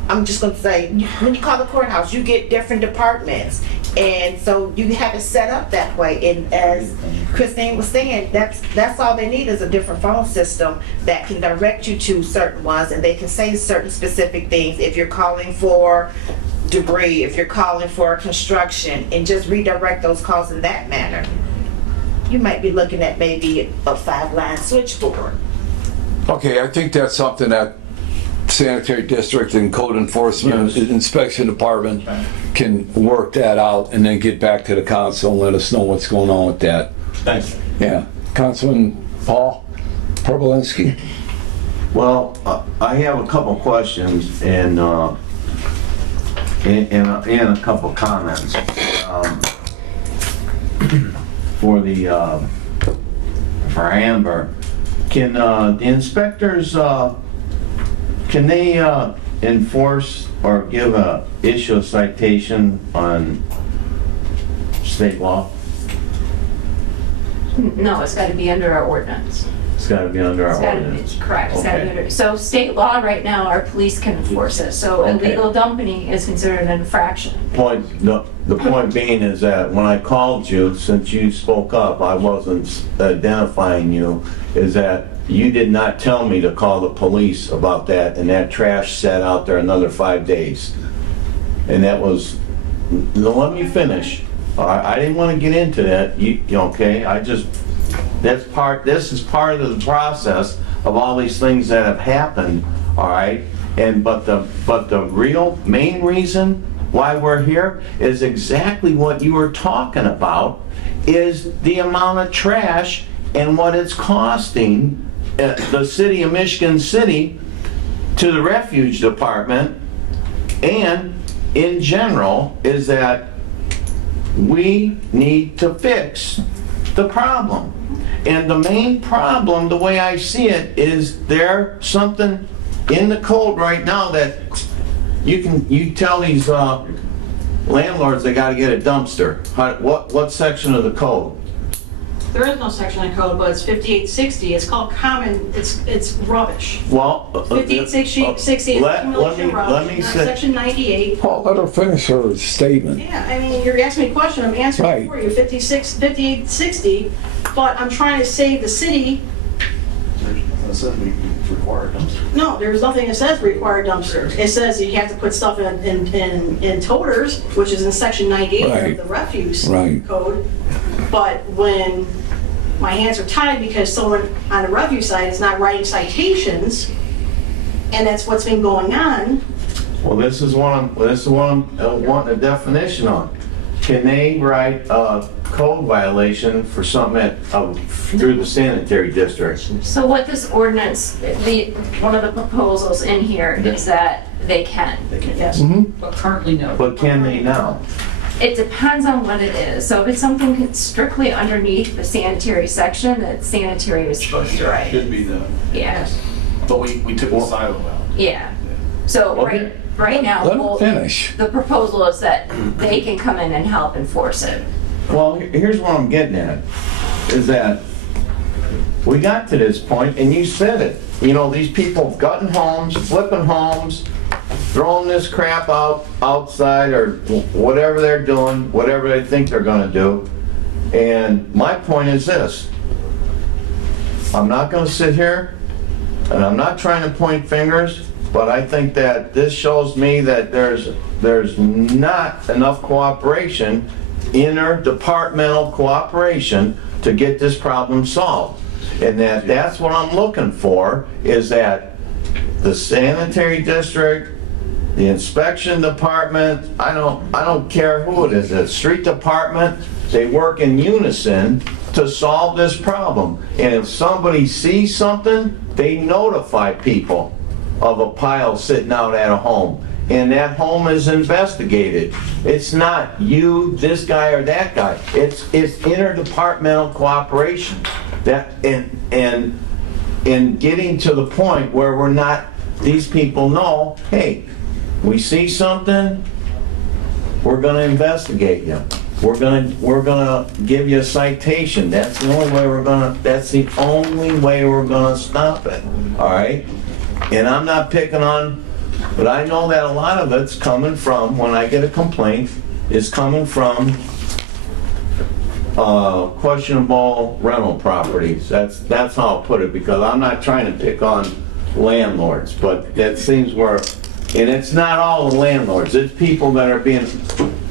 I'm just gonna say, when you call the courthouse, you get different departments. And so you have it set up that way. And as Christine was saying, that's all they need is a different phone system that can direct you to certain ones, and they can say certain specific things. If you're calling for debris, if you're calling for construction, and just redirect those calls in that manner. You might be looking at maybe a 5-line switchboard. Okay, I think that's something that sanitary district and code enforcement inspection department can work that out and then get back to the council and let us know what's going on with that. Thanks. Yeah, Councilman Paul Perbolinski. Well, I have a couple questions and a couple comments. For Amber, can the inspectors, can they enforce or issue a citation on state law? No, it's got to be under our ordinance. It's got to be under It's our gotta be- ordinance. Correct, it's got to be Okay. under, so state law right now, our police can enforce it. So Okay. illegal dumping is considered an infraction. The point being is that when I called you, since you spoke up, I wasn't identifying you, is that you did not tell me to call the police about that, and that trash sat out there another 5 days. And that was, let me finish. I didn't want to get into that, okay? This is part of the process of all these things that have happened, all right? But the real main reason why we're here is exactly what you were talking about, is the amount of trash and what it's costing the city of Michigan City to the refuge department, and in general, is that we need to fix the problem. And the main problem, the way I see it, is there something in the code right now that you tell these landlords they gotta get a dumpster. What section of the code? There is no section in code, but it's 5860. It's called common, it's rubbish. Well, 5860 is let accumulation me rubbish, not say, section 98. Paul, let her finish her statement. Yeah, I mean, you're asking me a question, I'm answering Right. for you, 5860, but I'm trying to save the city. No, there's nothing that says required dumpsters. It says you have to put stuff in toters, which is in section 98 Right. of the refuse Right. code. But when my hands are tied because someone on the refuse side is not writing citations, and that's what's been going on, well, this is what I'm wanting a definition on. Can they write a code violation for something through the sanitary district? So what this ordinance, one of the proposals in here is that they can. yes. But currently, no. But can they now? It depends on what it is. So if it's something strictly underneath the sanitary section, that sanitary is supposed to write. Should be though. Yeah, But we took the silo out. yeah. So Okay. right now, Let him finish. the proposal is that they can come in and help enforce it. Well, here's what I'm getting at, is that we got to this point, and you said it. You know, these people gutting homes, flipping homes, throwing this crap outside or whatever they're doing, whatever they think they're gonna do. And my point is this. I'm not gonna sit here, and I'm not trying to point fingers, but I think that this shows me that there's not enough cooperation, interdepartmental cooperation, to get this problem solved. And that's what I'm looking for, is that the sanitary district, the inspection department, I don't care who it is, the street department, they work in unison to solve this problem. And if somebody sees something, they notify people of a pile sitting out at a home. And that home is investigated. It's not you, this guy, or that guy. It's interdepartmental cooperation. And getting to the point where we're not, these people know, hey, we see something, we're gonna investigate you. we're gonna give you a citation. That's the only way that's the only way we're gonna stop it, all right? And I'm not picking on, but I know that a lot of it's coming from, when I get a complaint, is coming from questionable rental properties. That's how I'll put it, because I'm not trying to pick on landlords, but that seems where, and it's not all the landlords, it's people that are being,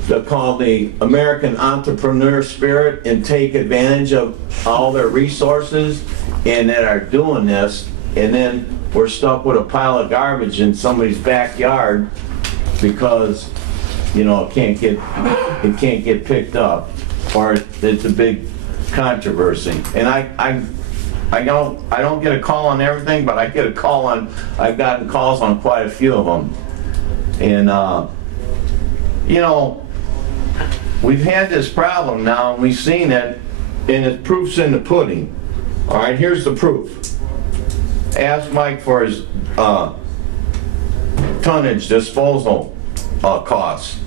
they're called the American entrepreneur spirit and take advantage of all their resources and that are doing this, and then we're stuck with a pile of garbage in somebody's backyard because, you know, it can't get picked up, or it's a big controversy. And I don't get a call on everything, but I get a call on, I've gotten calls on quite a few of them. And, you know, we've had this problem now, and we've seen it, and the proof's in the pudding. All right, here's the proof. Ask Mike for his tonnage disposal costs.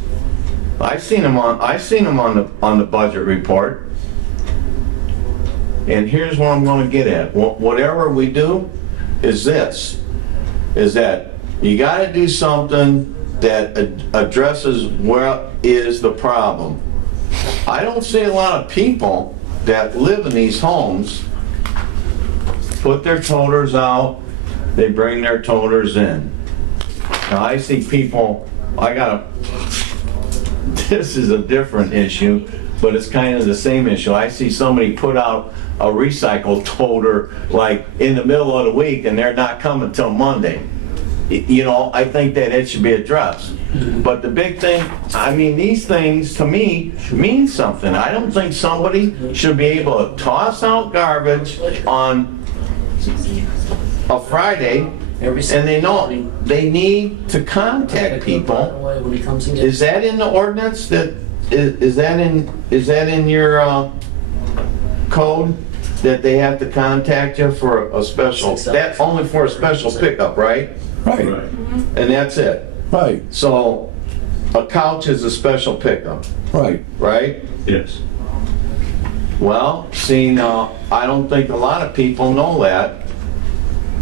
I seen him on the budget report. And here's what I'm going to get at. Whatever we do is this, is that you got to do something that addresses where is the problem. I don't see a lot of people that live in these homes put their toters out, they bring their toters in. Now I see people, this is a different issue, but it's kind of the same issue. I see somebody put out a recycled toter like in the middle of the week and they're not coming till Monday. You know, I think that it should be addressed. But the big thing, I mean, these things to me mean something. I don't think somebody should be able to toss out garbage on a Friday and they know they need to contact people. Is that in the ordinance? Is that in your code that they have to contact you for a special? That's only for a special pickup, right? Right, And that's it. right, So a couch is a special pickup, right. right? Yes. Well, see, now, I don't think a lot of people know that.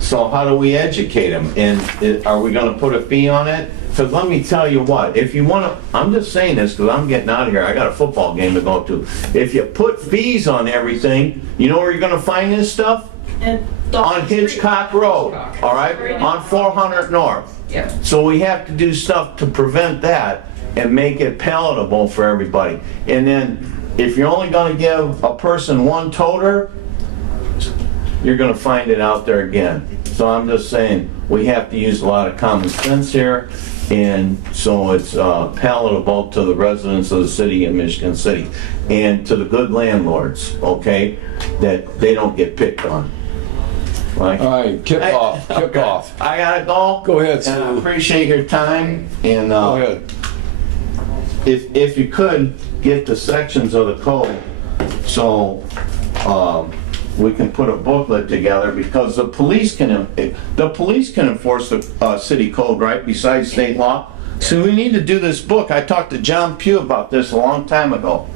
So how do we educate them? And are we gonna put a fee on it? Because let me tell you what, if you wanna, I'm just saying this because I'm getting out of here, I got a football game to go to. If you put fees on everything, you know where you're gonna find this stuff? On Hitchcock Road, all right? On 400 North. Yeah. So we have to do stuff to prevent that and make it palatable for everybody. And then if you're only gonna give a person one toter, you're gonna find it out there again. So I'm just saying, we have to use a lot of common sense here, and so it's palatable to the residents of the city of Michigan City, and to the good landlords, okay, that they don't get picked on. Right? All right, kick off, kick Okay. off. I gotta go. Go ahead, And I Sue. appreciate your time, and Go ahead. if you could, get the sections of the code, so we can put a booklet together, because the police can enforce the city code, right, besides state law? So we need to do this book. I talked to John Pugh about this a long time ago.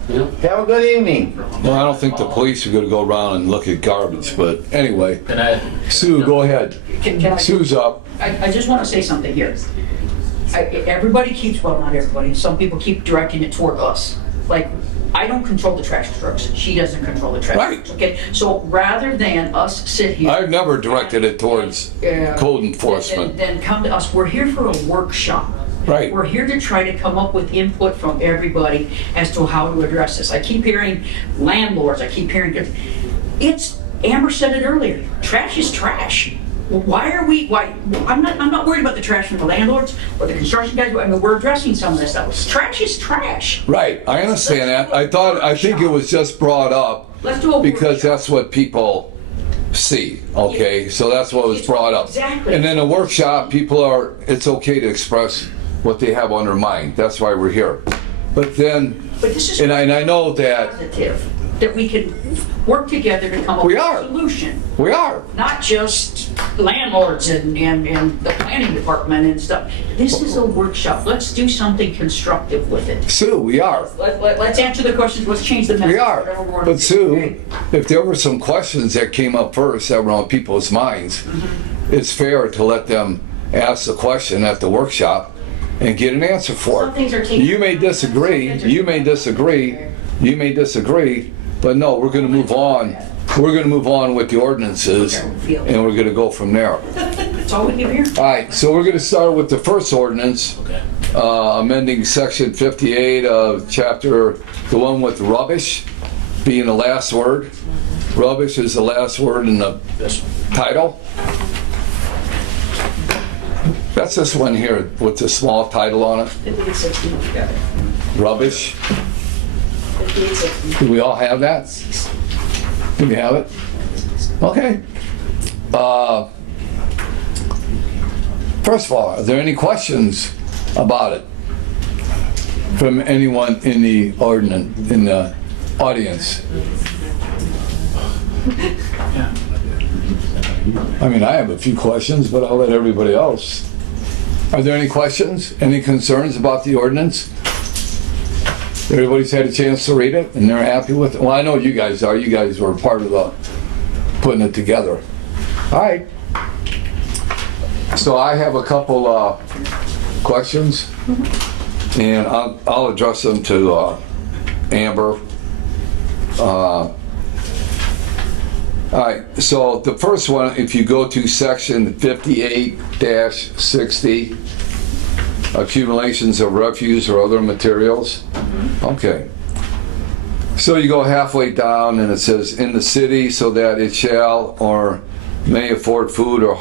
Have a good evening. No, I don't think the police are gonna go around and look at garbage, but anyway. And I, Sue, go ahead. Can I, Sue's up. I just want to say something here. Everybody keeps, well, not everybody, some people keep directing it toward us. Like, I don't control the trash trucks. She doesn't control the trash Right. trucks. Okay, so rather than us sit here. I've never directed it towards code enforcement. Then come to us. We're here for a workshop. Right. We're here to try to come up with input from everybody as to how to address this. I keep hearing landlords, I keep hearing, Amber said it earlier, trash is trash. I'm not worried about the trash from the landlords or the construction guys. I mean, we're addressing some of this stuff. Trash is trash. Right, I understand that. I think it was just brought up Let's do a because workshop. that's what people see, okay? So that's what was brought up. Exactly. And in a workshop, it's okay to express what they have on their mind. That's why we're here. But then, But this is and I know that, positive, that we can work together to come up We with are. a solution. We are. Not just landlords and the planning department and stuff. This is a workshop. Let's do something constructive with it. Sue, we are. Let's answer the questions, let's change the message. We are. whatever we wanna But do, Sue, okay? if there were some questions that came up first that were on people's minds, it's fair to let them ask the question at the workshop and get an answer for Some things are it. taken- You may disagree, but no, we're gonna move on. We're gonna move on with the ordinances and we're gonna go from there. That's all we give here. All right, so we're gonna start with the first ordinance, amending section 58 of chapter, the one with rubbish being the last word. Rubbish is the last word in the title. That's this one here with the small title on it, 5860, we got it. rubbish. 5860. Do we all have that? Do we have it? Okay. First of all, are there any questions about it from anyone in the audience? I mean, I have a few questions, but I'll let everybody else. Are there any questions, any concerns about the ordinance? Everybody's had a chance to read it and they're happy with it? Well, I know you guys are. You guys were part of the putting it together. All right. So I have a couple questions and I'll address them to Amber. All right, so the first one, if you go to section 58-60, accumulations of refuse or other materials. Okay. So you go halfway down and it says, in the city so that it shall or may afford food or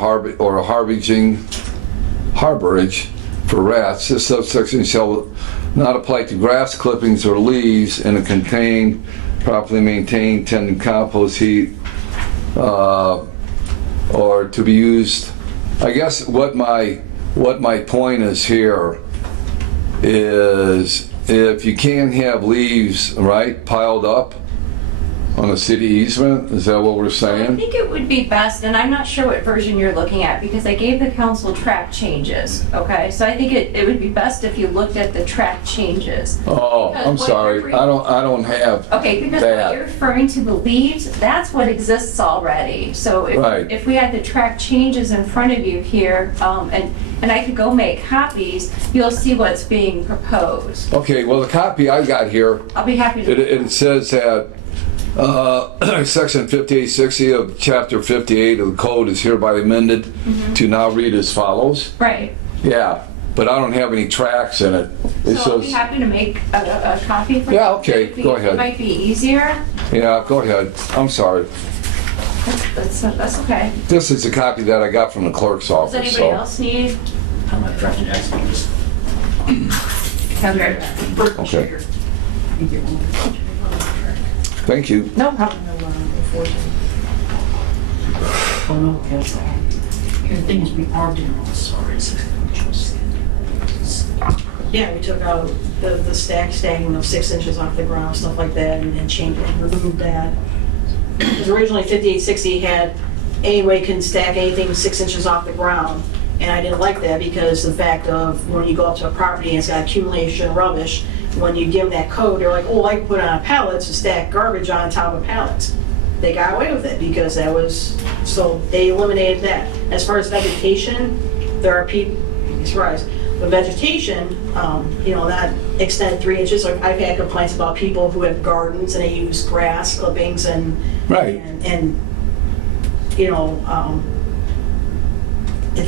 harborage for rats. This subsection shall not apply to grass clippings or leaves in a contained, properly maintained, tended compost heap, or to be used. I guess what my point is here is if you can't have leaves, right, piled up on a city easement, is that what we're I saying? think it would be best, and I'm not sure what version you're looking at, because I gave the council track changes, okay? So I think it would be best if you looked at the track changes. Oh, Because I'm what sorry. you're- I don't have Okay, because what that. you're referring to, the leaves, that's what exists already. So Right. if we had the track changes in front of you here, and I could go make copies, you'll see what's being proposed. Okay, well, the copy I got here, I'll be happy to. it says that section 5860 of chapter 58 of the code is hereby amended to now read as follows. Right. Yeah, but I don't have any tracks in it. It So I'll be says, happy to make a copy for you. Yeah, okay, If go It ahead. might be easier. yeah, go ahead. I'm sorry. That's okay. This is a copy that I got from the clerk's Does office. anybody So. else need? I'm not drafting accident, just Okay. Okay. Thank you. No problem. Oh, no, okay. Your thing is we argued on, sorry. Yeah, we took out the stacking of 6 inches off the ground, stuff like that, and then changed and removed that. Because originally 5860 had any way you can stack anything 6 inches off the ground. And I didn't like that because the fact of when you go up to a property and it's got accumulation of rubbish, when you give them that code, they're like, oh, I can put it on pallets and stack garbage on top of pallets. They got away with it because that was, so they eliminated that. As far as vegetation, there are people, you'd be surprised, but vegetation, that extended 3 inches. Like I've had complaints about people who have gardens and they use grass clippings and, Right.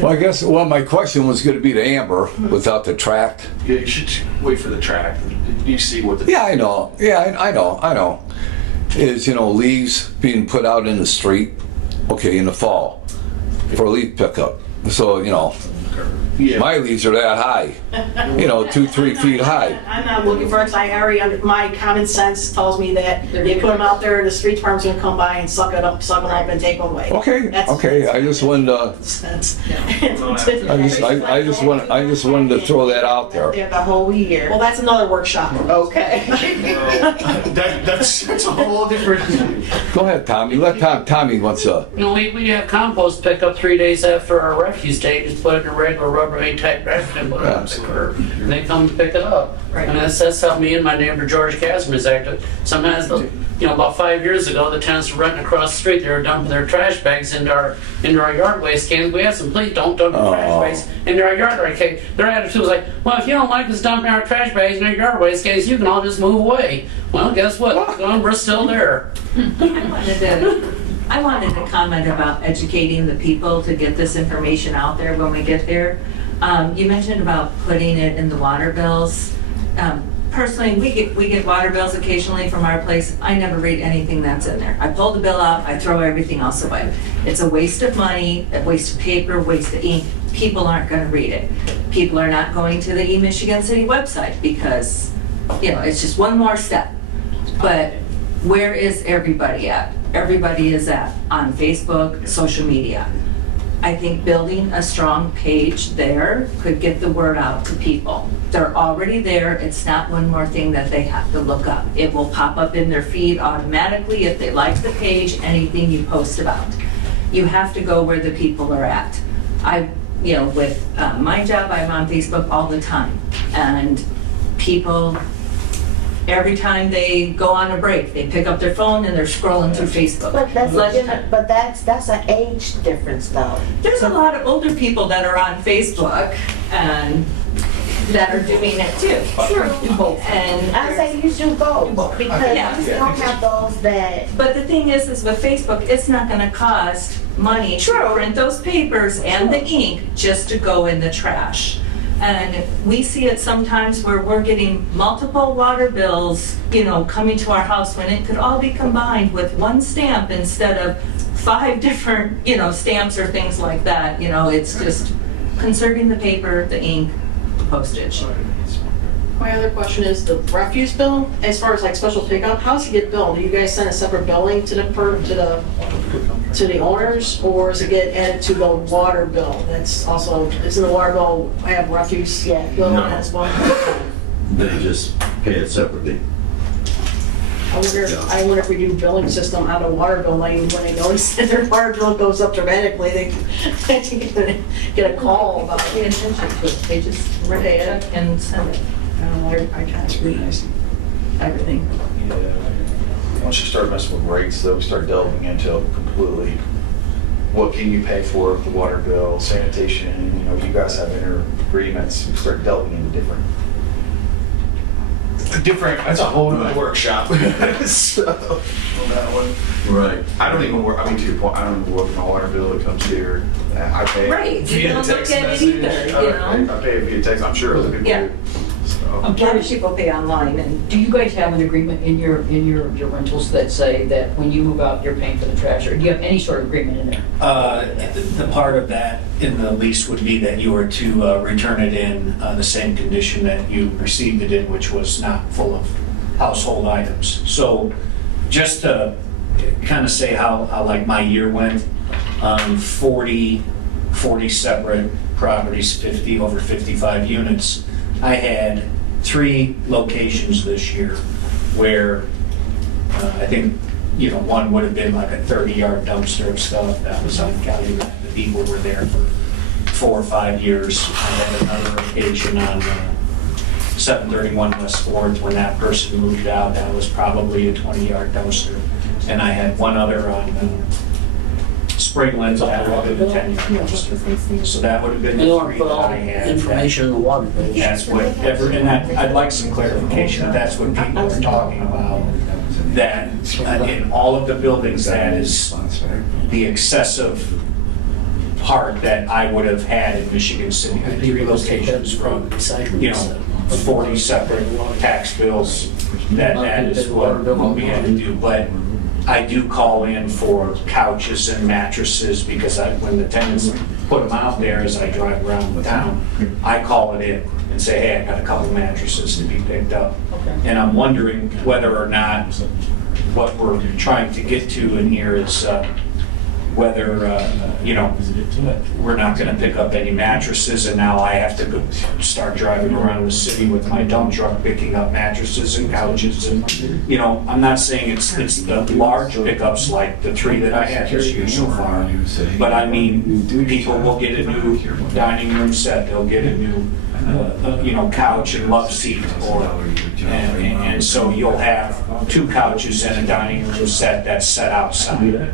Well, I guess, my question was going to be to Amber without the tract. Yeah, you should wait for the track. You see what the. Yeah, I know. Yeah, I know. Is, leaves being put out in the street, okay, in the fall for leaf pickup. So, Yeah. My leaves are that high, 2-3 feet high. I'm not looking for it, I already, my common sense tells me that you put them out there, the street department's gonna come by and suck them up and take them away. Okay, I just wanted to, I just wanted to throw that out there. There the whole year. Well, that's another workshop. Okay. That's a whole different. Go ahead, Tommy, let Tommy wants to. We have compost pickup 3 days after our refuse day, just put it in a regular Rubbermaid type trash and put it on the curb. And they come and pick it up. And that's how me and my neighbor George Casimir is active. Sometimes, about 5 years ago, the tenants were renting across the street, they were dumping their trash bags into our yard waste cans. We asked them, please don't dump your trash waste into our yard waste cans. Their attitude was like, well, if you don't like us dumping our trash bags in our yard waste cans, you can all just move away. Well, guess what? We're still there. I wanted to comment about educating the people to get this information out there when we get there. You mentioned about putting it in the water bills. Personally, we get water bills occasionally from our place. I never read anything that's in there. I pull the bill out, I throw everything else away. It's a waste of money, a waste of paper, waste of ink. People aren't going to read it. People are not going to the eMichigan City website because, it's just one more step. But where is everybody at? Everybody is on Facebook, social media. I think building a strong page there could get the word out to people. They're already there. It's not one more thing that they have to look up. It will pop up in their feed automatically if they like the page, anything you post about. You have to go where the people are at. With my job, I'm on Facebook all the time. And people, every time they go on a break, they pick up their phone and they're scrolling through Facebook. But that's an age difference though. There's a lot of older people that are on Facebook and that are doing it too. True. And I say you should go because you don't have those that. But the thing is with Facebook, it's not going to cost money to print those papers and the ink just to go in the trash. And we see it sometimes where we're getting multiple water bills, coming to our house when it could all be combined with one stamp instead of 5 different, stamps or things like that. It's just conserving the paper, the ink, the postage. My other question is the refuse bill, as far as like special pickup, how does it get billed? Do you guys send a separate billing to the owners, or does it get added to the water bill? That's also, isn't the water bill have refuse bill on it as well? They just pay it separately. I wonder if we do billing system on the water bill, like when they notice that their water bill goes up dramatically, they get a call about Pay attention to it. They just write it and send it. I kind of scrutinize everything. Once you start messing with rates, though, we start delving into completely what can you pay for the water bill, sanitation, you guys have inter agreements, we start delving into that's a whole other workshop. So, on that one. Right. I don't even work, to your point, I don't even work my water bill, it comes here, I pay. Right, you via don't look text at it message. either, I pay it via text, I'm sure other people Yeah. do. So. I'm curious, people pay online, and do you guys have an agreement in your rentals that say that when you move out, you're paying for the trash, or do you have any sort of agreement in there? The part of that in the lease would be that you were to return it in the same condition that you received it in, which was not full of household items. So just to kind of say how like my year went, 40 separate properties, over 55 units. I had 3 locations this year where I think, one would have been like a 30-yard dumpster of stuff that was on Calumet. The people were there for 4 or 5 years. I had another location on 731 West 4th. When that person moved out, that was probably a 20-yard dumpster. And I had one other on Springlands, that would have been a 10-yard dumpster. So that would have been We the don't 3 put that all I had. information in the water bill. That's what, I'd like some clarification if that's what people are talking about. That in all of the buildings, that is the excessive part that I would have had in Michigan City. I had 3 locations from, 40 separate tax bills. That is what we had to do. But I do call in for couches and mattresses because when the tenants put them out there as I drive around the town, I call it in and say, hey, I got a couple mattresses to be picked up. And I'm wondering whether or not what we're trying to get to in here is whether, we're not going to pick up any mattresses, and now I have to go start driving around the city with my dump truck picking up mattresses and couches. And, I'm not saying it's the large pickups like the 3 that I had this year so far, but I mean, people will get a new dining room set, they'll get a new couch and love seat, and so you'll have 2 couches and a dining room set that's set outside.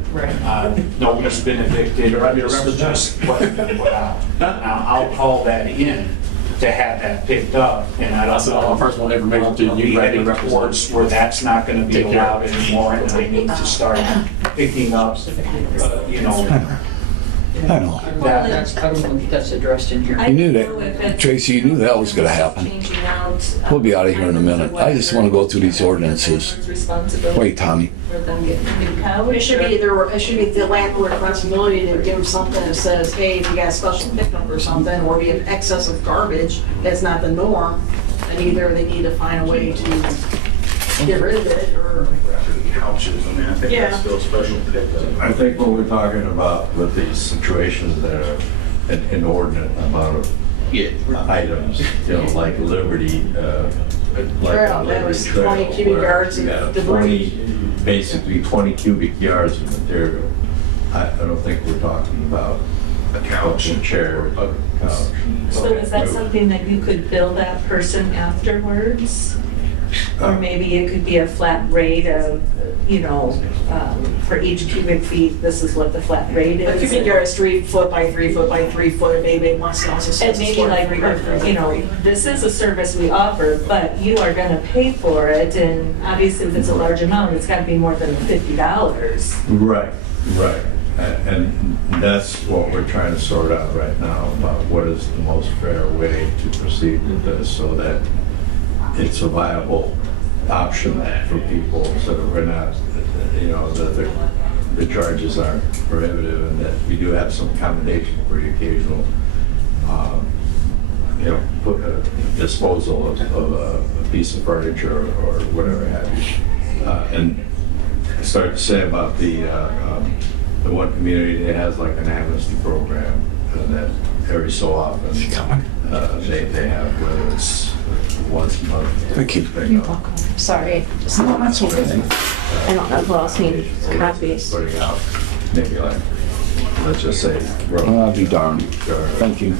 Nobody's been evicted, this is just what we put out. Now, I'll call that in to have that picked up, and I don't know. Personal information to you. Be heading towards where that's not going to be allowed anymore, and I need to start picking up, I know. I don't know if that's addressed in here. You knew that, Tracy, you knew that was gonna happen. We'll be out of here in a minute. I just wanna go through these ordinances. Wait, Tommy. It should be the landlord's responsibility to give them something that says, hey, if you got a special pickup or something, or if you have excess of garbage, that's not the norm, then either they need to find a way to get rid of it, or... Couches, I think that's still special. I think what we're talking about with these situations that are an inordinate amount of items, like Liberty, Trail, that was 20 cubic yards of debris. Basically 20 cubic yards of material. I don't think we're talking about a couch, a chair, a couch. So is that something that you could bill that person afterwards? Or maybe it could be a flat rate of, for each cubic feet, this is what the flat rate is. A cubic yard is 3 foot by 3 foot by 3 foot, maybe once else. And maybe this is a service we offer, but you are gonna pay for it, and obviously if it's a large amount, it's gotta be more than $50. Right. And that's what we're trying to sort out right now, about what is the most fair way to proceed with this so that it's a viable option for people, so that we're not, that the charges aren't prohibitive, and that we do have some accommodation for the occasional, disposal of a piece of furniture or whatever have you. And I started to say about the one community that has like an amnesty program, and that every so often they have, whether it's once a month. Thank you. Sorry. I don't know who else needs copies. Putting out maybe like, let's just say. I'll be darned. Thank you.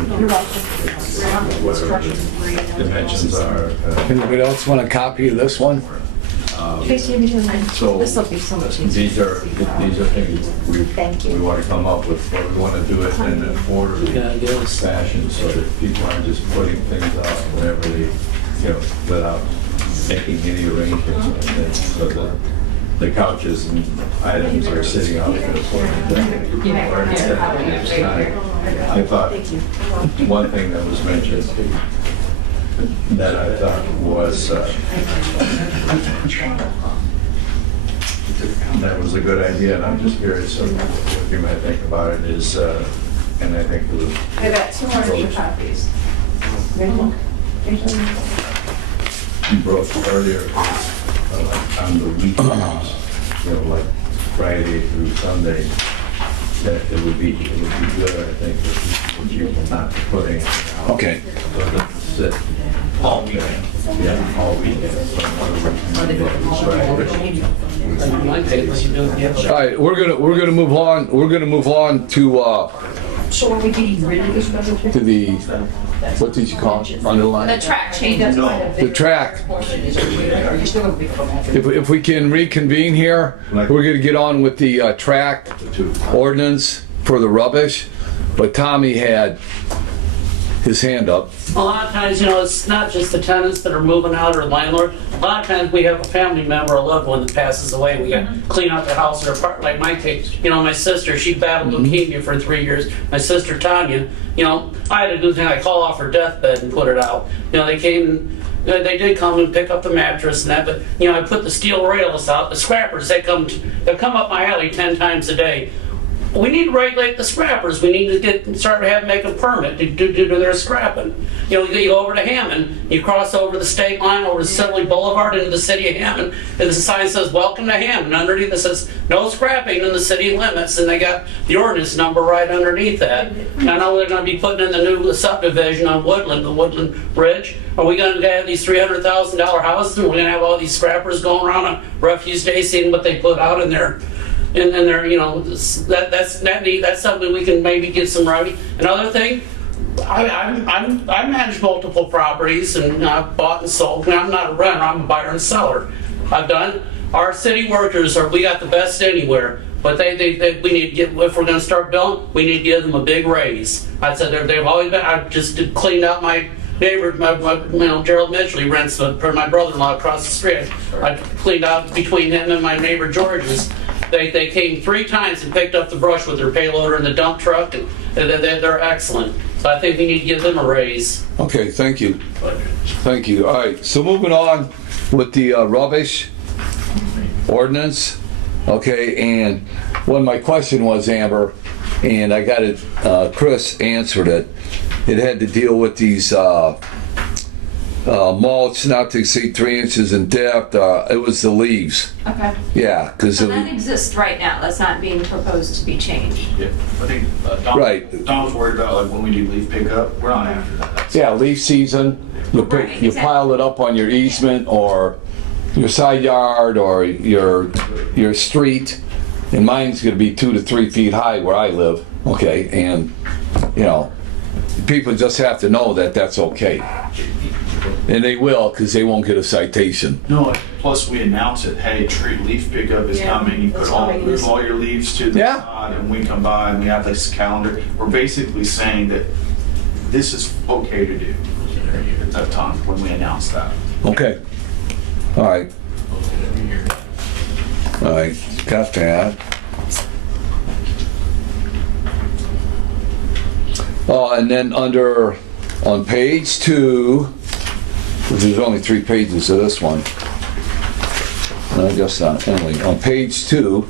Whatever the dimensions are. Anybody else want a copy of this one? So This will be so much easier. these are things we want to come up with, but we want to do it in an orderly fashion so that people aren't just putting things out whenever they, without making any arrangements or anything, so that the couches and items are sitting out there. I thought one thing that was mentioned that I thought was that was a good idea, and I'm just curious of what you might think about it, is, and I think it was... I got 2 more extra copies. You broke earlier, on the weekends, like Friday through Sunday, that it would be good, I think, for people not putting... Okay. All weekend. Yeah, all weekend. All right, we're gonna move on. We're gonna move on to So are we getting rid of this special? to the, what did you call it? Underline? The track changes. The track. Are you still gonna pick them after? If we can reconvene here, we're gonna get on with the track ordinance for the rubbish. But Tommy had his hand up. A lot of times, it's not just the tenants that are moving out or the landlord. A lot of times we have a family member, a loved one that passes away. We got to clean out their house or apartment. Like my case, my sister, she battled leukemia for 3 years. My sister Tanya, I had to do the thing. I call off her deathbed and put it out. They came They did come and pick up the mattress and that, but, you know, I put the steel rails out. The scrappers, they'll come up my alley 10 times a day. We need to regulate the scrappers. We need to make a permit to do their scrapping. You know, you go over to Hammond, you cross over the state line over to Sibley Boulevard into the city of Hammond, and the sign says, "Welcome to Hammond." Underneath it says, "No scrapping in the city limits," and they got the ordinance number right underneath that. And I know they're going to be putting in the new subdivision on Woodland, the Woodland Ridge. Are we going to have these $300,000 houses, and we're going to have all these scrappers going around on refuse day seeing what they put out in there? And they're, you know, that's neat. That's something we can maybe get some right. Another thing, I manage multiple properties, and I've bought and sold. I'm not a renter, I'm a buyer and seller. Our city workers we got the best anywhere, but we need to get, if we're going to start building, we need to give them a big raise. I said they've always been, I just cleaned out my neighbor, Gerald Mitchell, he rents for my brother-in-law across the street. I cleaned out between him and my neighbor George's. They came 3 times and picked up the brush with their payloader in the dump truck, and they're excellent. So I think we need to give them a raise. Okay, thank you. Thank you. All right, so moving on with the rubbish ordinance. Okay, and when my question was, Amber, and I got it, Chris answered it. It had to deal with these mulch not to exceed 3 inches in depth. It was the leaves. Okay. Yeah, because So that exists right now. That's not being proposed to be changed. Yeah, I think Dom's worried about like when we do leaf pickup. We're not after that. yeah, leaf season. You pile it up on your easement or your side yard or your street, and mine's going to be 2 to 3 feet high where I live. Okay, and you know, people just have to know that that's okay. And they will, because they won't get a citation. No, plus we announce it, hey, tree leaf pickup is coming, you put all your leaves to the side, and we come by and we have this calendar. We're basically saying that this is okay to do at that time when we announce that. Okay. All right. All right, got that. Oh, and then on page 2, there's only 3 pages of this one. No, I guess not. Anyway, on page 2,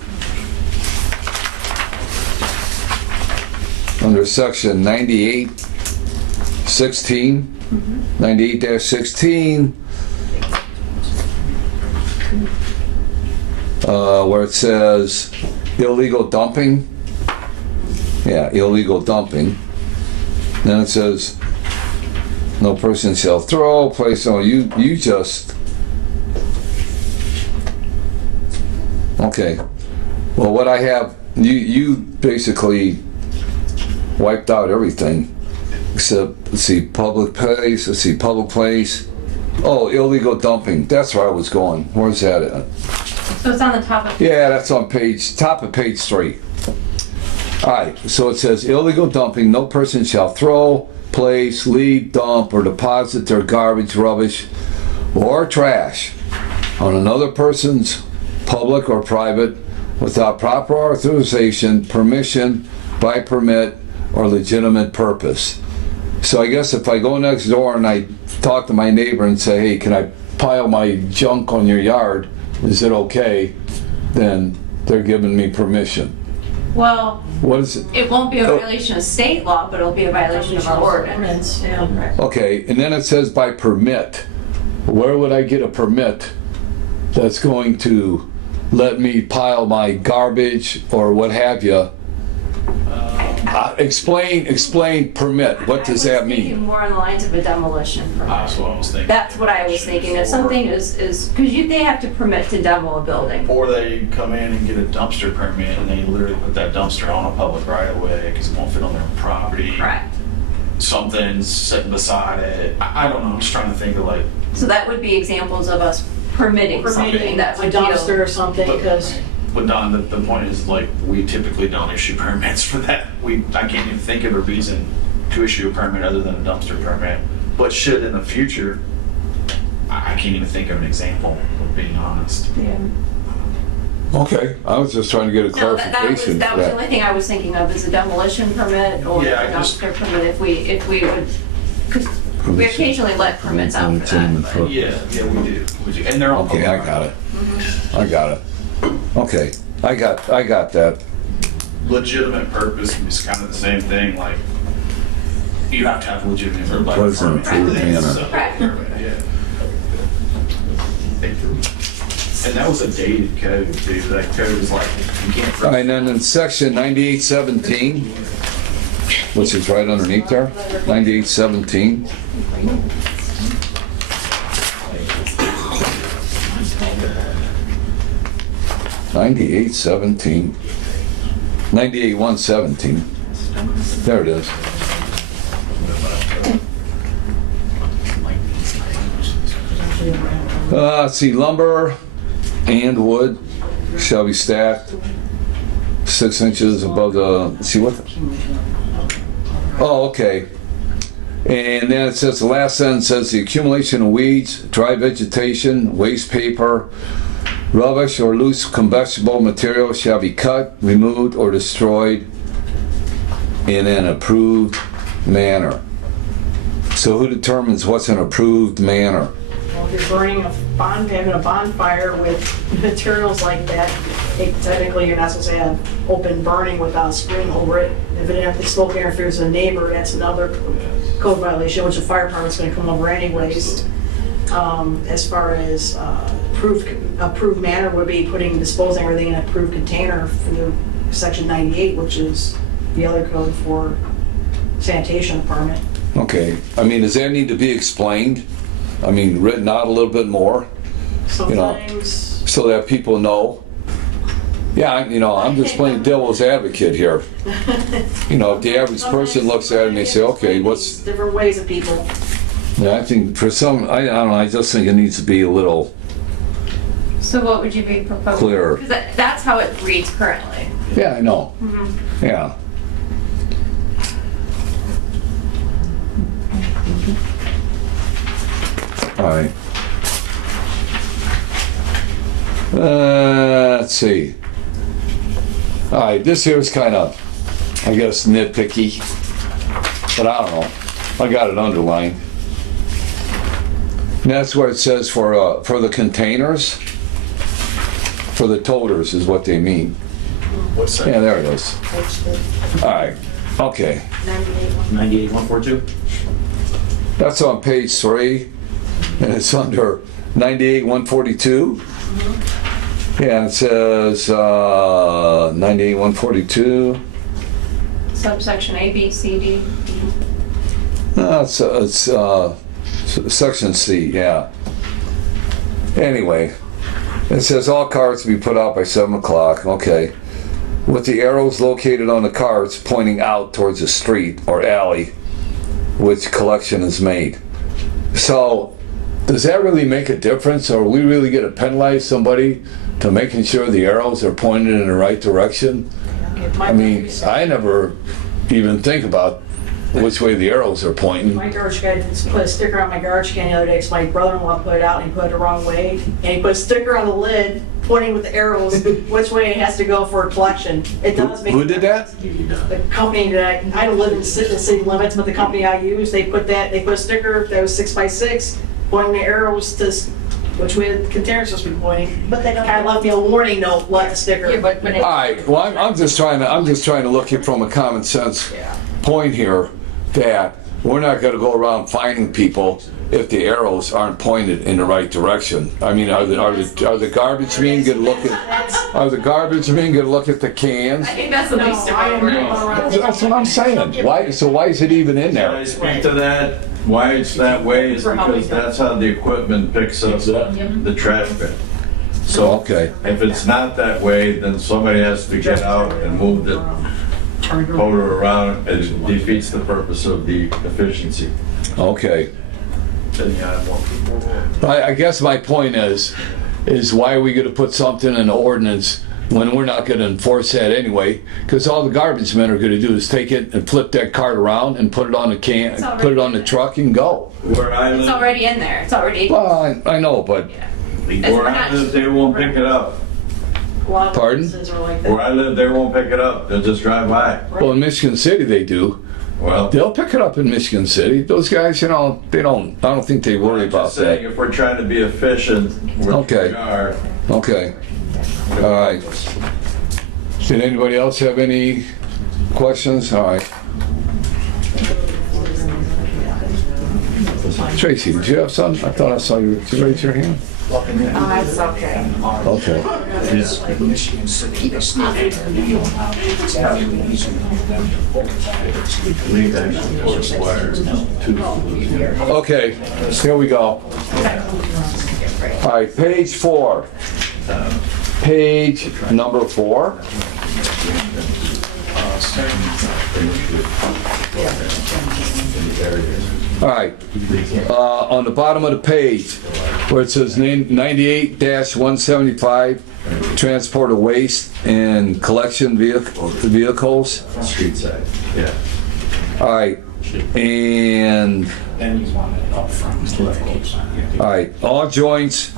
under section 98-16, 98-16, where it says illegal dumping. Yeah, illegal dumping. Then it says, no person shall throw, place on, you just, okay. Well, what I have, you basically wiped out everything, except, let's see, public place, oh, illegal dumping, that's where I was going, where's that at? So it's on the top of... Yeah, that's on top of page 3. All right, so it says illegal dumping, no person shall throw, place, leave, dump, or deposit their garbage, rubbish, or trash on another person's public or private without proper authorization, permission, by permit, or legitimate purpose. So I guess if I go next door and I talk to my neighbor and say, hey, can I pile my junk on your yard? Is it okay? Then they're giving me permission. Well, what is it? It won't be a violation of state law, but it'll be a violation of our ordinance. Okay, and then it says by permit. Where would I get a permit that's going to let me pile my garbage or what have you? Explain permit. What does that mean? Thinking more on the lines of a demolition permit. That's what I was thinking. That's what I was thinking. If something is because they have to permit to demo a building. Or they come in and get a dumpster permit and they literally put that dumpster on a public right of way because it won't fit on their property. Correct. Something's sitting beside it. I don't know. I'm just trying to think of like. So that would be examples of us permitting something that a would dumpster or something, because. But Don, the point is like we typically don't issue permits for that. I can't even think of a reason to issue a permit other than a dumpster permit. But should in the future, I can't even think of an example, of being honest. Yeah. Okay, I was just trying to get a clarification. That was the only thing I was thinking of is a demolition permit or a dumpster permit if we would, because We occasionally let permits out for that. but- Yeah, we do. And they're all. Okay, I got it. I got it. Okay, I got that. Legitimate purpose is kind of the same thing, like, you have to have legitimate purpose. What is an approved manner? Correct. Yeah. And that was a dated code, too. That code was like, you can't. All right, and then in section 9817, which is right underneath there, 9817. (9817) 98-117. There it is. Let's see, lumber and wood shall be stacked 6 inches above the, let's see what? Oh, okay. And then it says, the last sentence says, the accumulation of weeds, dry vegetation, waste paper, rubbish or loose combustible material shall be cut, removed, or destroyed in an approved manner. So who determines what's an approved manner? Well, if you're burning having a bonfire with materials like that, technically you're not supposed to have open burning without a screen over it. If the smoke interferes with a neighbor, that's another code violation, which the fire department's gonna come over anyways. As far as approved manner would be disposing everything in an approved container for the section 98, which is the other code for sanitation department. Okay, I mean, does that need to be explained? I mean, written out a little bit more, you know, Sometimes, so that people know? Yeah, you know, I'm just playing devil's advocate here. You know, if the average person looks at it and they say, okay, what's... different ways of people. Yeah, I think for some, I don't know, I just think it needs to be a little So what would you be proposing? clearer. Because that's how it reads currently. Yeah, I know. Yeah. All right. Let's see. All right, this here is kind of, I guess, nitpicky, but I don't know. I got it underlined. And that's where it says for the containers, for the toters is what they mean. What's that? Yeah, there it is. All right, okay. 98-142? That's on page 3, and it's under 98-142. Yeah, it says 98-142. Subsection A, B, C, D. No, it's section C, yeah. Anyway, it says all carts to be put out by 7 o'clock, okay. With the arrows located on the carts pointing out towards the street or alley which collection is made. So, does that really make a difference, or we really get to penalize somebody to making sure the arrows are pointed in the right direction? I mean, I never even think about which way the arrows are pointing. My garbage guy just put a sticker on my garbage can the other day because my brother-in-law put it out and he put it the wrong way. And he put a sticker on the lid pointing with the arrows which way it has to go for a collection. It does make. Who did that? The company that I don't live in the city limits, but the company I use, they put a sticker that was 6x6 pointing the arrows to which way the container's supposed to be pointing. But they don't. Kind of left me a warning note, left the sticker. Yeah, but when it- All right, well, I'm just trying to look at from a common sense point here, that we're not going to go around finding people if the arrows aren't pointed in the right direction. I mean, are the garbage men going to look at the cans? I think that's the least of our worries. That's what I'm saying. Why is it even in Can I there? speak to that? Why it's that way is because that's how the equipment picks up the trash bin. So Okay. if it's not that way, then somebody has to get out and move the motor around. It defeats the purpose of the efficiency. Okay. Then you have more people. I guess my point is why are we going to put something in the ordinance when we're not going to enforce that anyway? Because all the garbage men are going to do is take it and flip that cart around and put it on the can, put it on the truck and go. Where I It's live, already in there. It's already. Well, I know, but where I live, they won't pick it up. A lot of Pardon? businesses are like that. Where I live, they won't pick it up. They'll just drive by. well, in Michigan City they do. Well, They'll pick it up in Michigan City. Those guys, I don't think they worry I'm about just saying, that. if we're trying to be efficient, which Okay. we are. Okay. All right. Did anybody else have any questions? All right. Tracy, did you have something? I thought I saw you. Did you raise your hand? Oh, that's okay. Okay. Michigan City, they stop it. It's actually easier for them to pull it. Leave actually requires two. Okay, here we go. All right, page 4. Page number 4. All right, on the bottom of the page, where it says 98-175, transport of waste and collection vehicles. Street side, yeah. All right, and Then you want it up front. all right, all joints,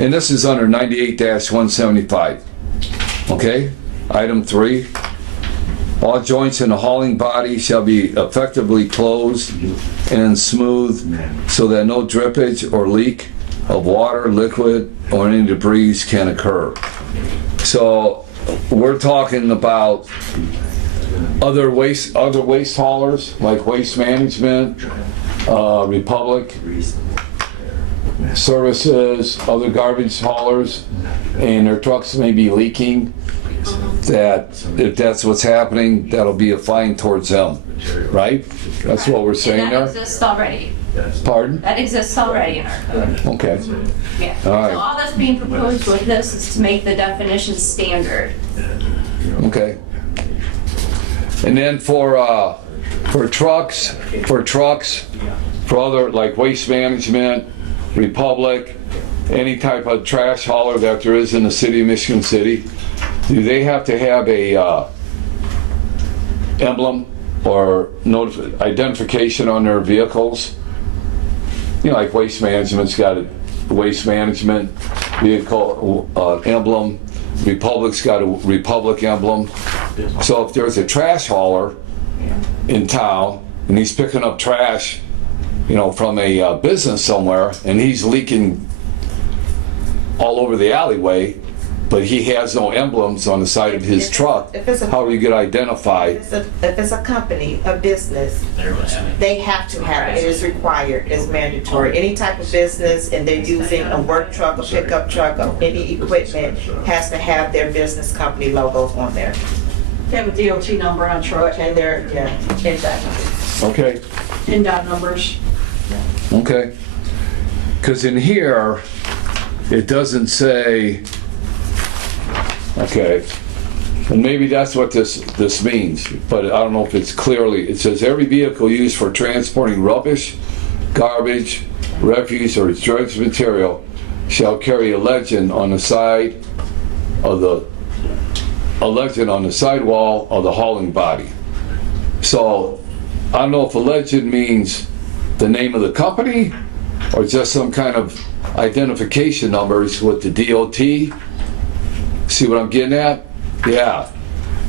and this is under 98-175. Okay, item 3. All joints in the hauling body shall be effectively closed and smooth so that no drippage or leak of water, liquid, or any debris can occur. So we're talking about other waste haulers like Waste Management, Republic Services, other garbage haulers, and their trucks may be leaking. That if that's what's happening, that'll be a fine towards them, right? That's what we're saying And that there? exists already. Pardon? That exists already in our code. Okay. Yeah. All right. So all that's being proposed with this is to make the definition standard. Okay. And then for trucks, for other, like Waste Management, Republic, any type of trash hauler that there is in the city of Michigan City, do they have to have a emblem or identification on their vehicles? You know, like Waste Management's got a Waste Management vehicle emblem. Republic's got a Republic emblem. So if there's a trash hauler in town and he's picking up trash, you know, from a business somewhere, and he's leaking all over the alleyway, but he has no emblems on the side of his truck, how are you going to identify? If it's a company, a business, they have to have it. It is required, it's mandatory. Any type of business, and they're using a work truck, a pickup truck, or any equipment, has to have their business company logos on there. They have a DOT number on truck And they're, exactly. Okay, and dot numbers. okay. Because in here, it doesn't say, okay, and maybe that's what this means, but I don't know if it's clearly, it says every vehicle used for transporting rubbish, garbage, refuse, or discharged material shall carry a legend on the side of the, sidewall of the hauling body. So I don't know if a legend means the name of the company or just some kind of identification numbers with the DOT. See what I'm getting at? Yeah.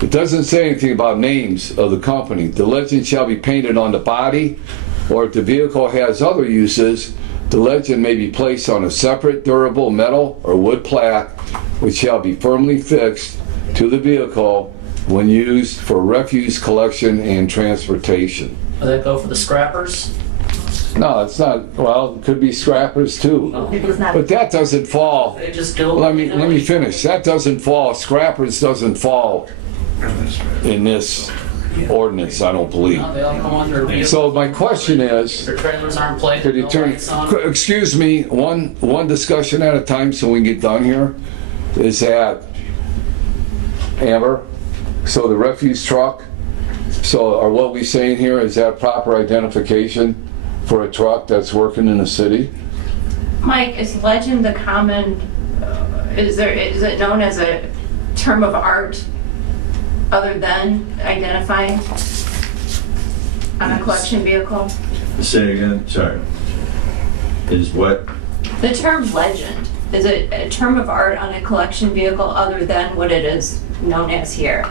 It doesn't say anything about names of the company. The legend shall be painted on the body, or if the vehicle has other uses, the legend may be placed on a separate durable metal or wood plaque, which shall be firmly fixed to the vehicle when used for refuse collection and transportation. Does that go for the scrappers? No, it's not. Well, it could be scrappers too. But that doesn't fall. They just go. Let me finish. That doesn't fall. Scrappers doesn't fall in this ordinance, I don't believe. No, they all come under vehicles. So my question is, Their trailers aren't plated. could you no turn, lights on. excuse me, one discussion at a time so we can get done here, is that, Amber, so the refuse truck, so are what we saying here, is that proper identification for a truck that's working in the city? Mike, is legend the common, is it known as a term of art other than identifying on a collection vehicle? Say again, sorry. Is what? The term legend, is it a term of art on a collection vehicle other than what it is known as here?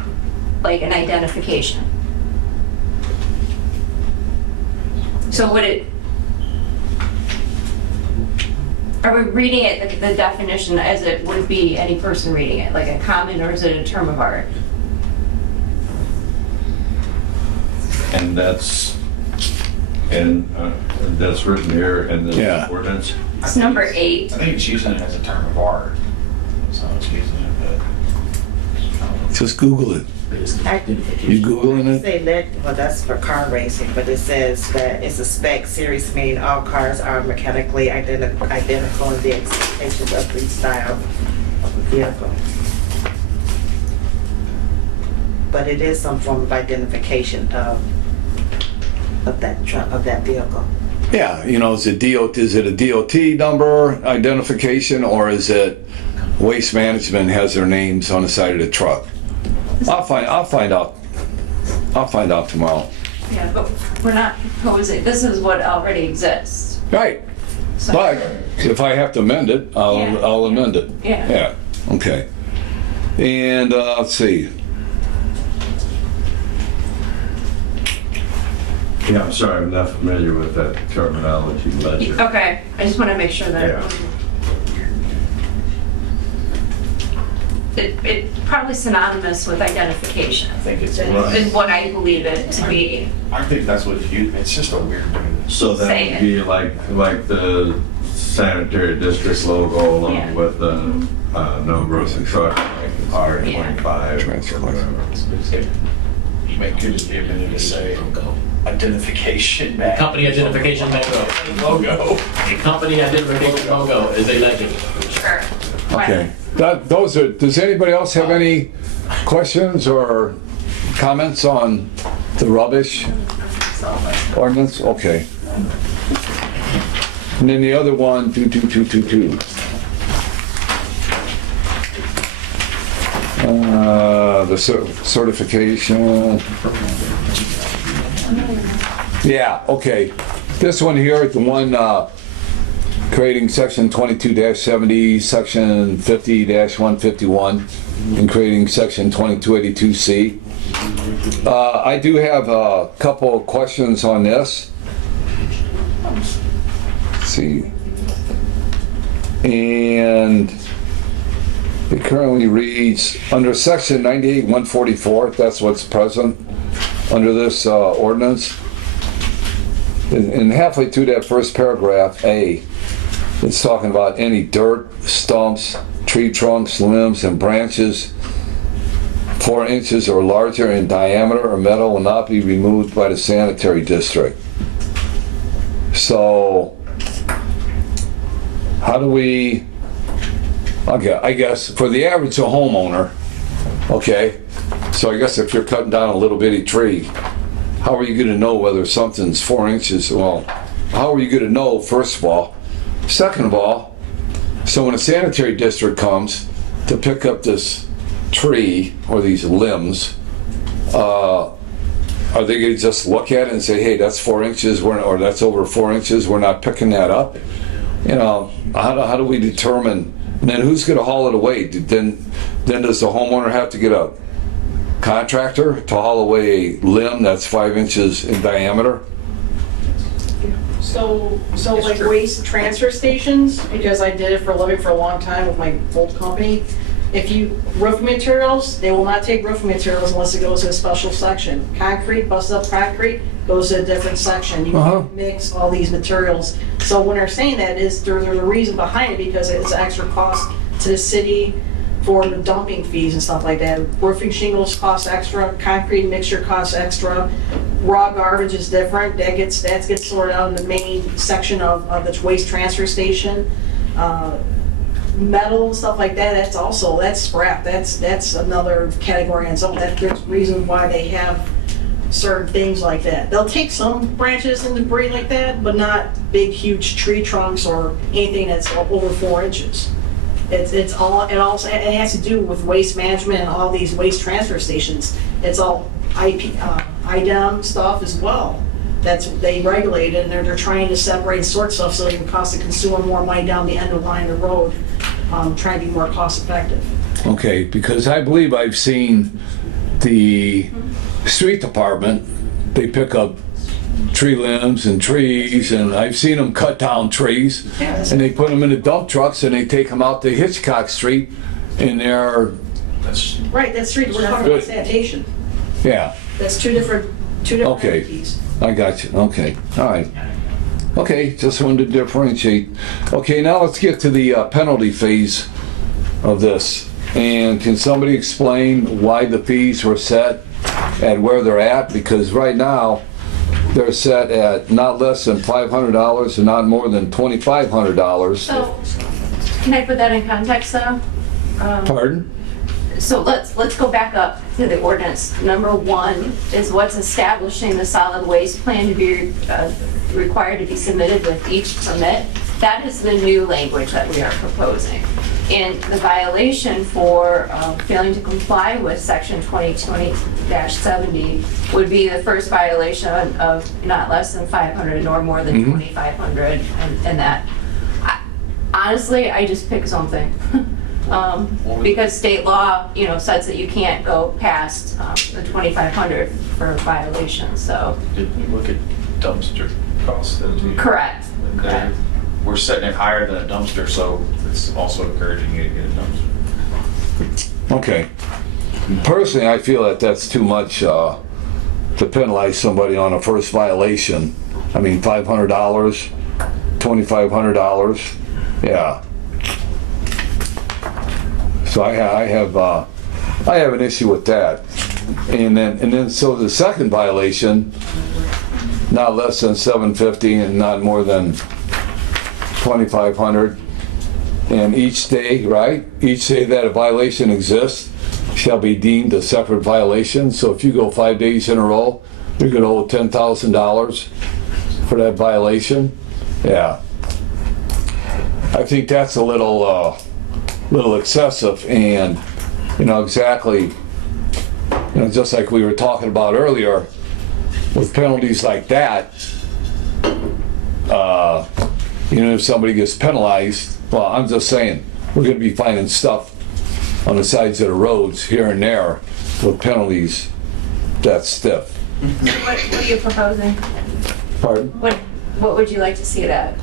Like an identification? So would it, are we reading it, the definition as it would be any person reading it, like a comment, or is it a term of art? And that's written here in the Yeah. ordinance. It's number 8. I think it's using it as a term of art. So it's using it, Just Google it. You Googling it? Say that, well, that's for car racing, but it says that it's a spec series, meaning all cars are mechanically identical in the expectations of the style of the vehicle. But it is some form of identification of that truck, of that vehicle. Yeah, is it a DOT number identification, or is it Waste Management has their names on the side of the truck? I'll find out. I'll find out tomorrow. Yeah, but we're not proposing, this is what already exists. Right. So- But if I have to amend it, Yeah. I'll amend it. Yeah. Yeah, okay. And, let's see. Yeah, I'm sorry, I'm not familiar with that terminology, ledger. Okay, I just want to make sure that Yeah. it's probably synonymous with identification. I think it's. Is what I believe it to be. I think that's what it's just a weird thing. So that Say would it. be like the sanitary district logo along Yeah. with the number of the truck, R25. You make good as given it to say identification badge. Company identification logo. Company identification logo is a legend. Sure. Okay. Does anybody else have any questions or comments on the rubbish ordinance? Okay. And then the other one, 22222. The certification. Yeah, okay. This one here, the one creating section 22-70, section 50-151, and creating section 2282C. I do have a couple of questions on this. Let's see. And it currently reads, under section 98-144, that's what's present under this ordinance. And halfway through that first paragraph, A, it's talking about any dirt, stumps, tree trunks, limbs, and branches 4 inches or larger in diameter or metal will not be removed by the sanitary district. So, how do we, okay, I guess for the average homeowner, okay, so I guess if you're cutting down a little bitty tree, how are you going to know whether something's 4 inches? Well, how are you going to know, first of all? Second of all, so when a sanitary district comes to pick up this tree or these limbs, are they going to just look at it and say, hey, that's 4 inches, or that's over 4 inches, we're not picking that up? How do we determine, and then who's going to haul it away? Then does the homeowner have to get a contractor to haul away a limb that's 5 inches in diameter? So like waste transfer stations, because I did it for a living for a long time with my old company. If you, roofing materials, they will not take roofing materials unless it goes to a special section. Concrete, busted up concrete, goes to a different section. You can't mix all these materials. So when they're saying that is, there's a reason behind it, because it's extra cost to the city for the dumping fees and stuff like that. Roofing shingles cost extra, concrete mixture costs extra. Raw garbage is different, that gets sorted out in the main section of the waste transfer station. Metal and stuff like that, that's scrap, that's another category on its own. There's reasons why they have certain things like that. They'll take some branches and debris like that, but not big huge tree trunks or anything that's over 4 inches. It has to do with waste management and all these waste transfer stations. It's all IDEM stuff as well. They regulate it, and they're trying to separate and sort stuff so it can cost the consumer more money down the end of the line of the road, trying to be more cost effective. Okay, because I believe I've seen the street department, they pick up tree limbs and trees, and I've seen them cut down trees, and they put them in the dump trucks and they take them out to Hitchcock Street, and they're, Right, that's street, we're talking about sanitation. yeah, That's two different okay. entities. I got you, okay, all right. Okay, just wanted to differentiate. Okay, now let's get to the penalty phase of this. And can somebody explain why the fees were set at where they're at? Because right now, they're set at not less than $500 and not more than $2,500. So, can I put that in context though? Pardon? So let's go back up to the ordinance. Number 1 is what's establishing the solid waste plan to be required to be submitted with each permit. That is the new language that we are proposing. And the violation for failing to comply with section 2020-70 would be the first violation of not less than 500 nor more than 2,500, and that. Honestly, I just pick something. Because state law, says that you can't go past the 2,500 for a violation, so. Did you look at dumpster costs then too? Correct. Correct. We're setting it higher than a dumpster, so it's also encouraging you to get a dumpster. Okay. Personally, I feel that that's too much to penalize somebody on a first violation. I mean, $500, $2,500, yeah. So I have an issue with that. And then so the second violation, not less than $750 and not more than $2,500. And each day, right? Each day that a violation exists shall be deemed a separate violation. So if you go 5 days in a row, you're gonna owe $10,000 for that violation. Yeah. I think that's a little excessive, and exactly, just like we were talking about earlier, with penalties like that, if somebody gets penalized, well, I'm just saying, we're gonna be finding stuff on the sides of the roads here and there with penalties that stiff. What are you proposing? Pardon? What would you like to see it at?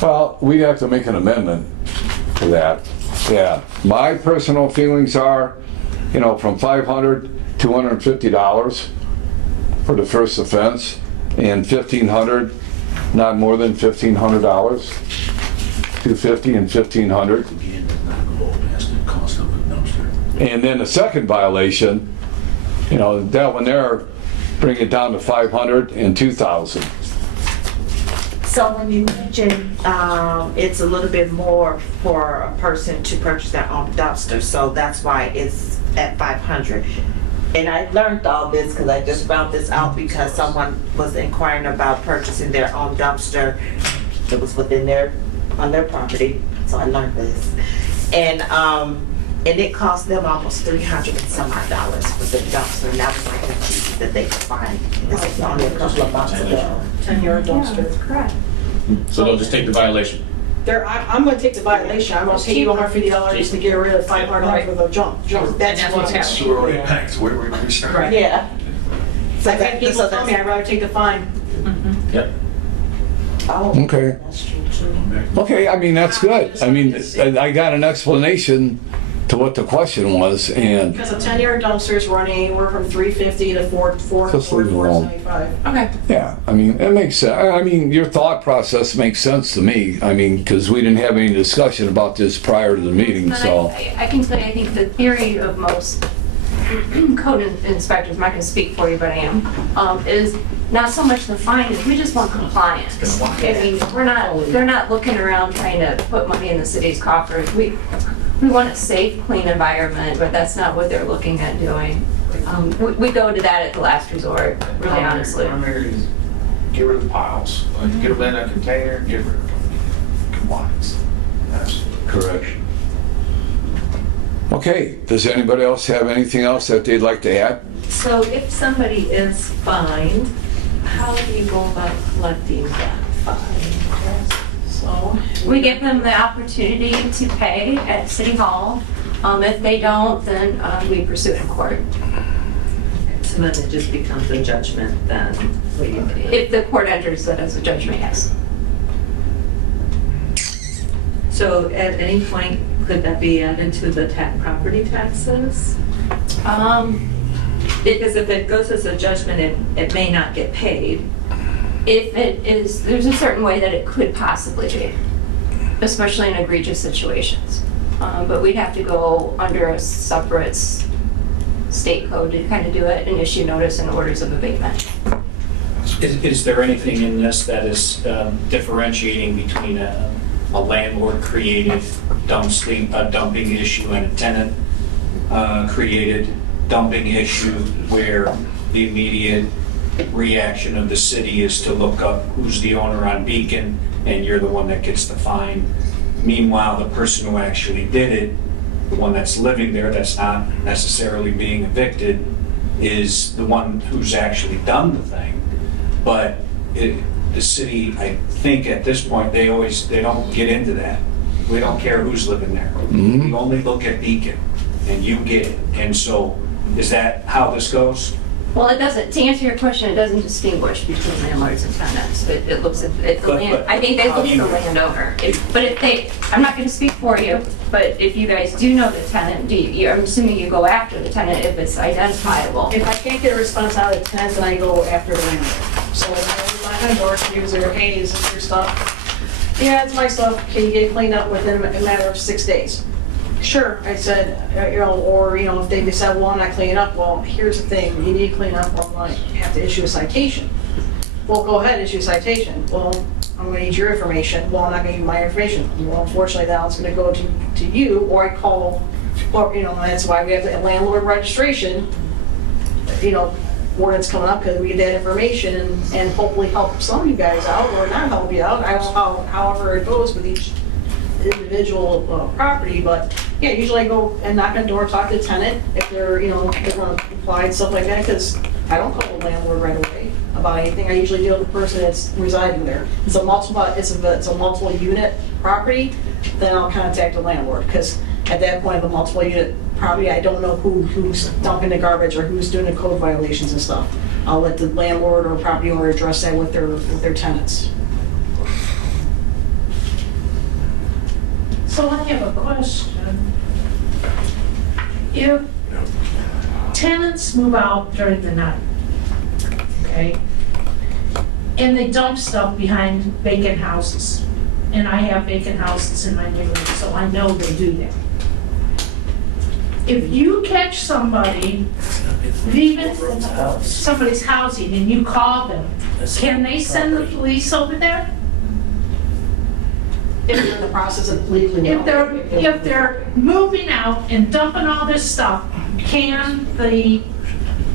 Well, we have to make an amendment for that. Yeah. My personal feelings are, from $500 to $250 for the first offense, and $1,500, not more than $1,500. $250 and $1,500. And then the second violation, that one there, bring it down to $500 and $2,000. So when you mention, it's a little bit more for a person to purchase their own dumpster, so that's why it's at 500. And I learned all this because I just found this out because someone was inquiring about purchasing their own dumpster. It was on their property, so I learned this. And it cost them almost $300 and some odd dollars for the dumpster, and that was like the cheapest that they could find. This is only a couple of months ago. 10-yard dumpster. That's correct. So they'll just take the violation. I'm gonna take the violation, I'm gonna pay you $150 to get rid of $500 worth of junk. That's what's happening. Sewer already packed, so where we start? Yeah. So I've had people tell me I'd rather take the fine. Yep. Oh, Okay. that's true too. Okay, I mean, that's good. I mean, I got an explanation to what the question was, and Because a 10-yard dumpster is running anywhere from $350 to Just leave it alone. $475. Okay. yeah, I mean, it makes sense. I mean, your thought process makes sense to me. I mean, because we didn't have any discussion about this prior to the meeting, But so. I can tell you, I think the theory of most code inspectors, I'm not going to speak for you, but I am, is not so much the fine, is we just want compliance. I mean, they're not looking around trying to put money in the city's coffers. We want a safe, clean environment, but that's not what they're looking at doing. We go to that at the last resort, really honestly. Primary is get rid of the piles, like get them in a container, get rid of them. Compliance. Absolutely. Correct. Okay, does anybody else have anything else that they'd like to add? So if somebody is fined, how do you go about collecting that fine? So We give them the opportunity to pay at City Hall. If they don't, then we pursue it in court. So So then it just becomes a judgment then? If the court enters that as a judgment, yes. So at any point, could that be added to the property taxes? Because if it goes as a judgment, it may not get paid. If it is, there's a certain way that it could possibly be, especially in egregious situations. But we'd have to go under a separate state code to kind of do it and issue notice and orders of abatement. Is there anything in this that is differentiating between a landlord-created dumping issue and a tenant-created dumping issue where the immediate reaction of the city is to look up who's the owner on Beacon and you're the one that gets the fine? Meanwhile, the person who actually did it, the one that's living there, that's not necessarily being evicted, is the one who's actually done the thing. But the city, I think at this point, they don't get into that. We don't care who's living there. We only look at Beacon and you get it. And so, is that how this goes? Well, it doesn't, to answer your question, it doesn't distinguish between landlords and tenants. It looks at the land, I think they look at the landowner. But if they, I'm not gonna speak for you, but if you guys do know the tenant, I'm assuming you go after the tenant if it's identifiable. If I can't get a response out of the tenant, then I go after the landlord. So when I knock on doors, user, hey, is this your stuff? Yeah, it's my stuff. Can you get it cleaned up within a matter of 6 days? Sure, I said, if they decide, well, I'm not cleaning up, well, here's the thing, you need to clean up, well, I have to issue a citation. Well, go ahead, issue a citation. Well, I'm gonna need your information. Well, I'm not gonna give you my information. Well, unfortunately, now it's gonna go to you, or I call, or, that's why we have the landlord registration, ordinance coming up, because we get that information and hopefully help some of you guys out, or not help you out. I don't know however it goes with each individual property, but yeah, usually I go and knock on the door, talk to the tenant if they're, they're going to comply and stuff like that, because I don't call the landlord right away about anything. I usually deal with the person that's residing there. It's a multiple unit property, then I'll contact the landlord, because at that point, the multiple unit property, I don't know who's dumping the garbage or who's doing the code violations and stuff. I'll let the landlord or property owner address that with their tenants. So I have a question. If tenants move out during the night, okay, and they dump stuff behind vacant houses, and I have vacant houses in my neighborhood, so I know they do that. If you catch somebody leaving somebody's housing and you call them, can they send the police over there? If you're in the process of legally. If they're moving out and dumping all this stuff, can the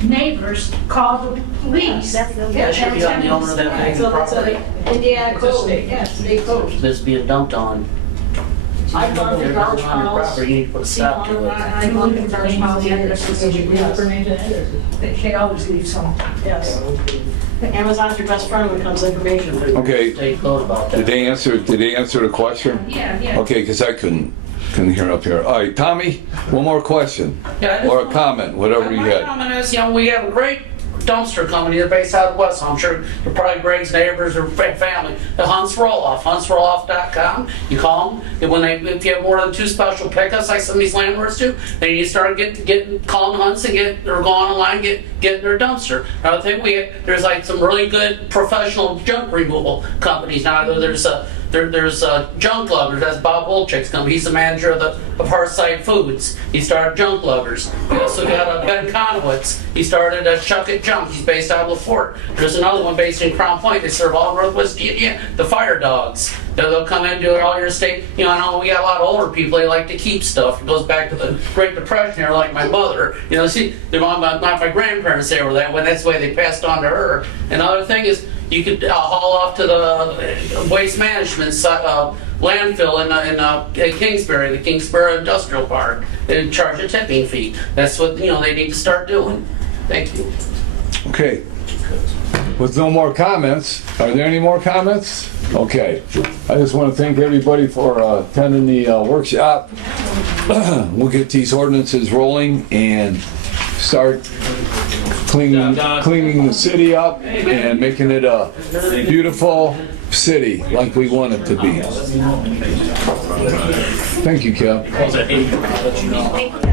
neighbors call the police? Yeah, it should be on the owner of that vacant property. Indiana code, yes, state code. This being dumped on. I've gone to There's garbage nothing on your piles. property, you need to put a stop to it. I've gone to garbage piles, They always leave some. yes. Amazon's your best friend when it comes to information. Okay, State code about that. did they answer the question? Yeah. Okay, because I couldn't hear up here. All right, Tommy, one more question, Yeah, or a comment, whatever you My had. comment is, we have a great dumpster company. They're based out of West, so I'm sure they're probably Greg's neighbors or family. The Hunts Roll-Off, huntsrolloff.com. You call them, and if you have more than 2 special pickups, like some of these landlords do, then you start calling Hunts and go online, getting their dumpster. Another thing, there's like some really good professional junk removal companies. Now there's Junk Luggers. That's Bob Wolchek's company. He's the manager of Hearthside Foods. He started Junk Luggers. We also got Ben Conowitz. He started Chuck It Junk. He's based out of LaForte. There's another one based in Crown Point. They serve all Northwest Virginia. The Fire Dogs. They'll come in and do all your estate. I know we got a lot of older people. They like to keep stuff. It goes back to the Great Depression era, like my mother. My grandparents, they were that way. That's the way they passed on to her. Another thing is, you could haul off to the waste management landfill in Kingsbury, the Kingsbury Industrial Park. They charge a tipping fee. That's what they need to start doing. Thank you. Okay. With no more comments, are there any more comments? Okay. I just want to thank everybody for attending the workshop. We'll get these ordinances rolling and start cleaning the city up and making it a beautiful city like we want it to be. Thank you, Kev. What was that?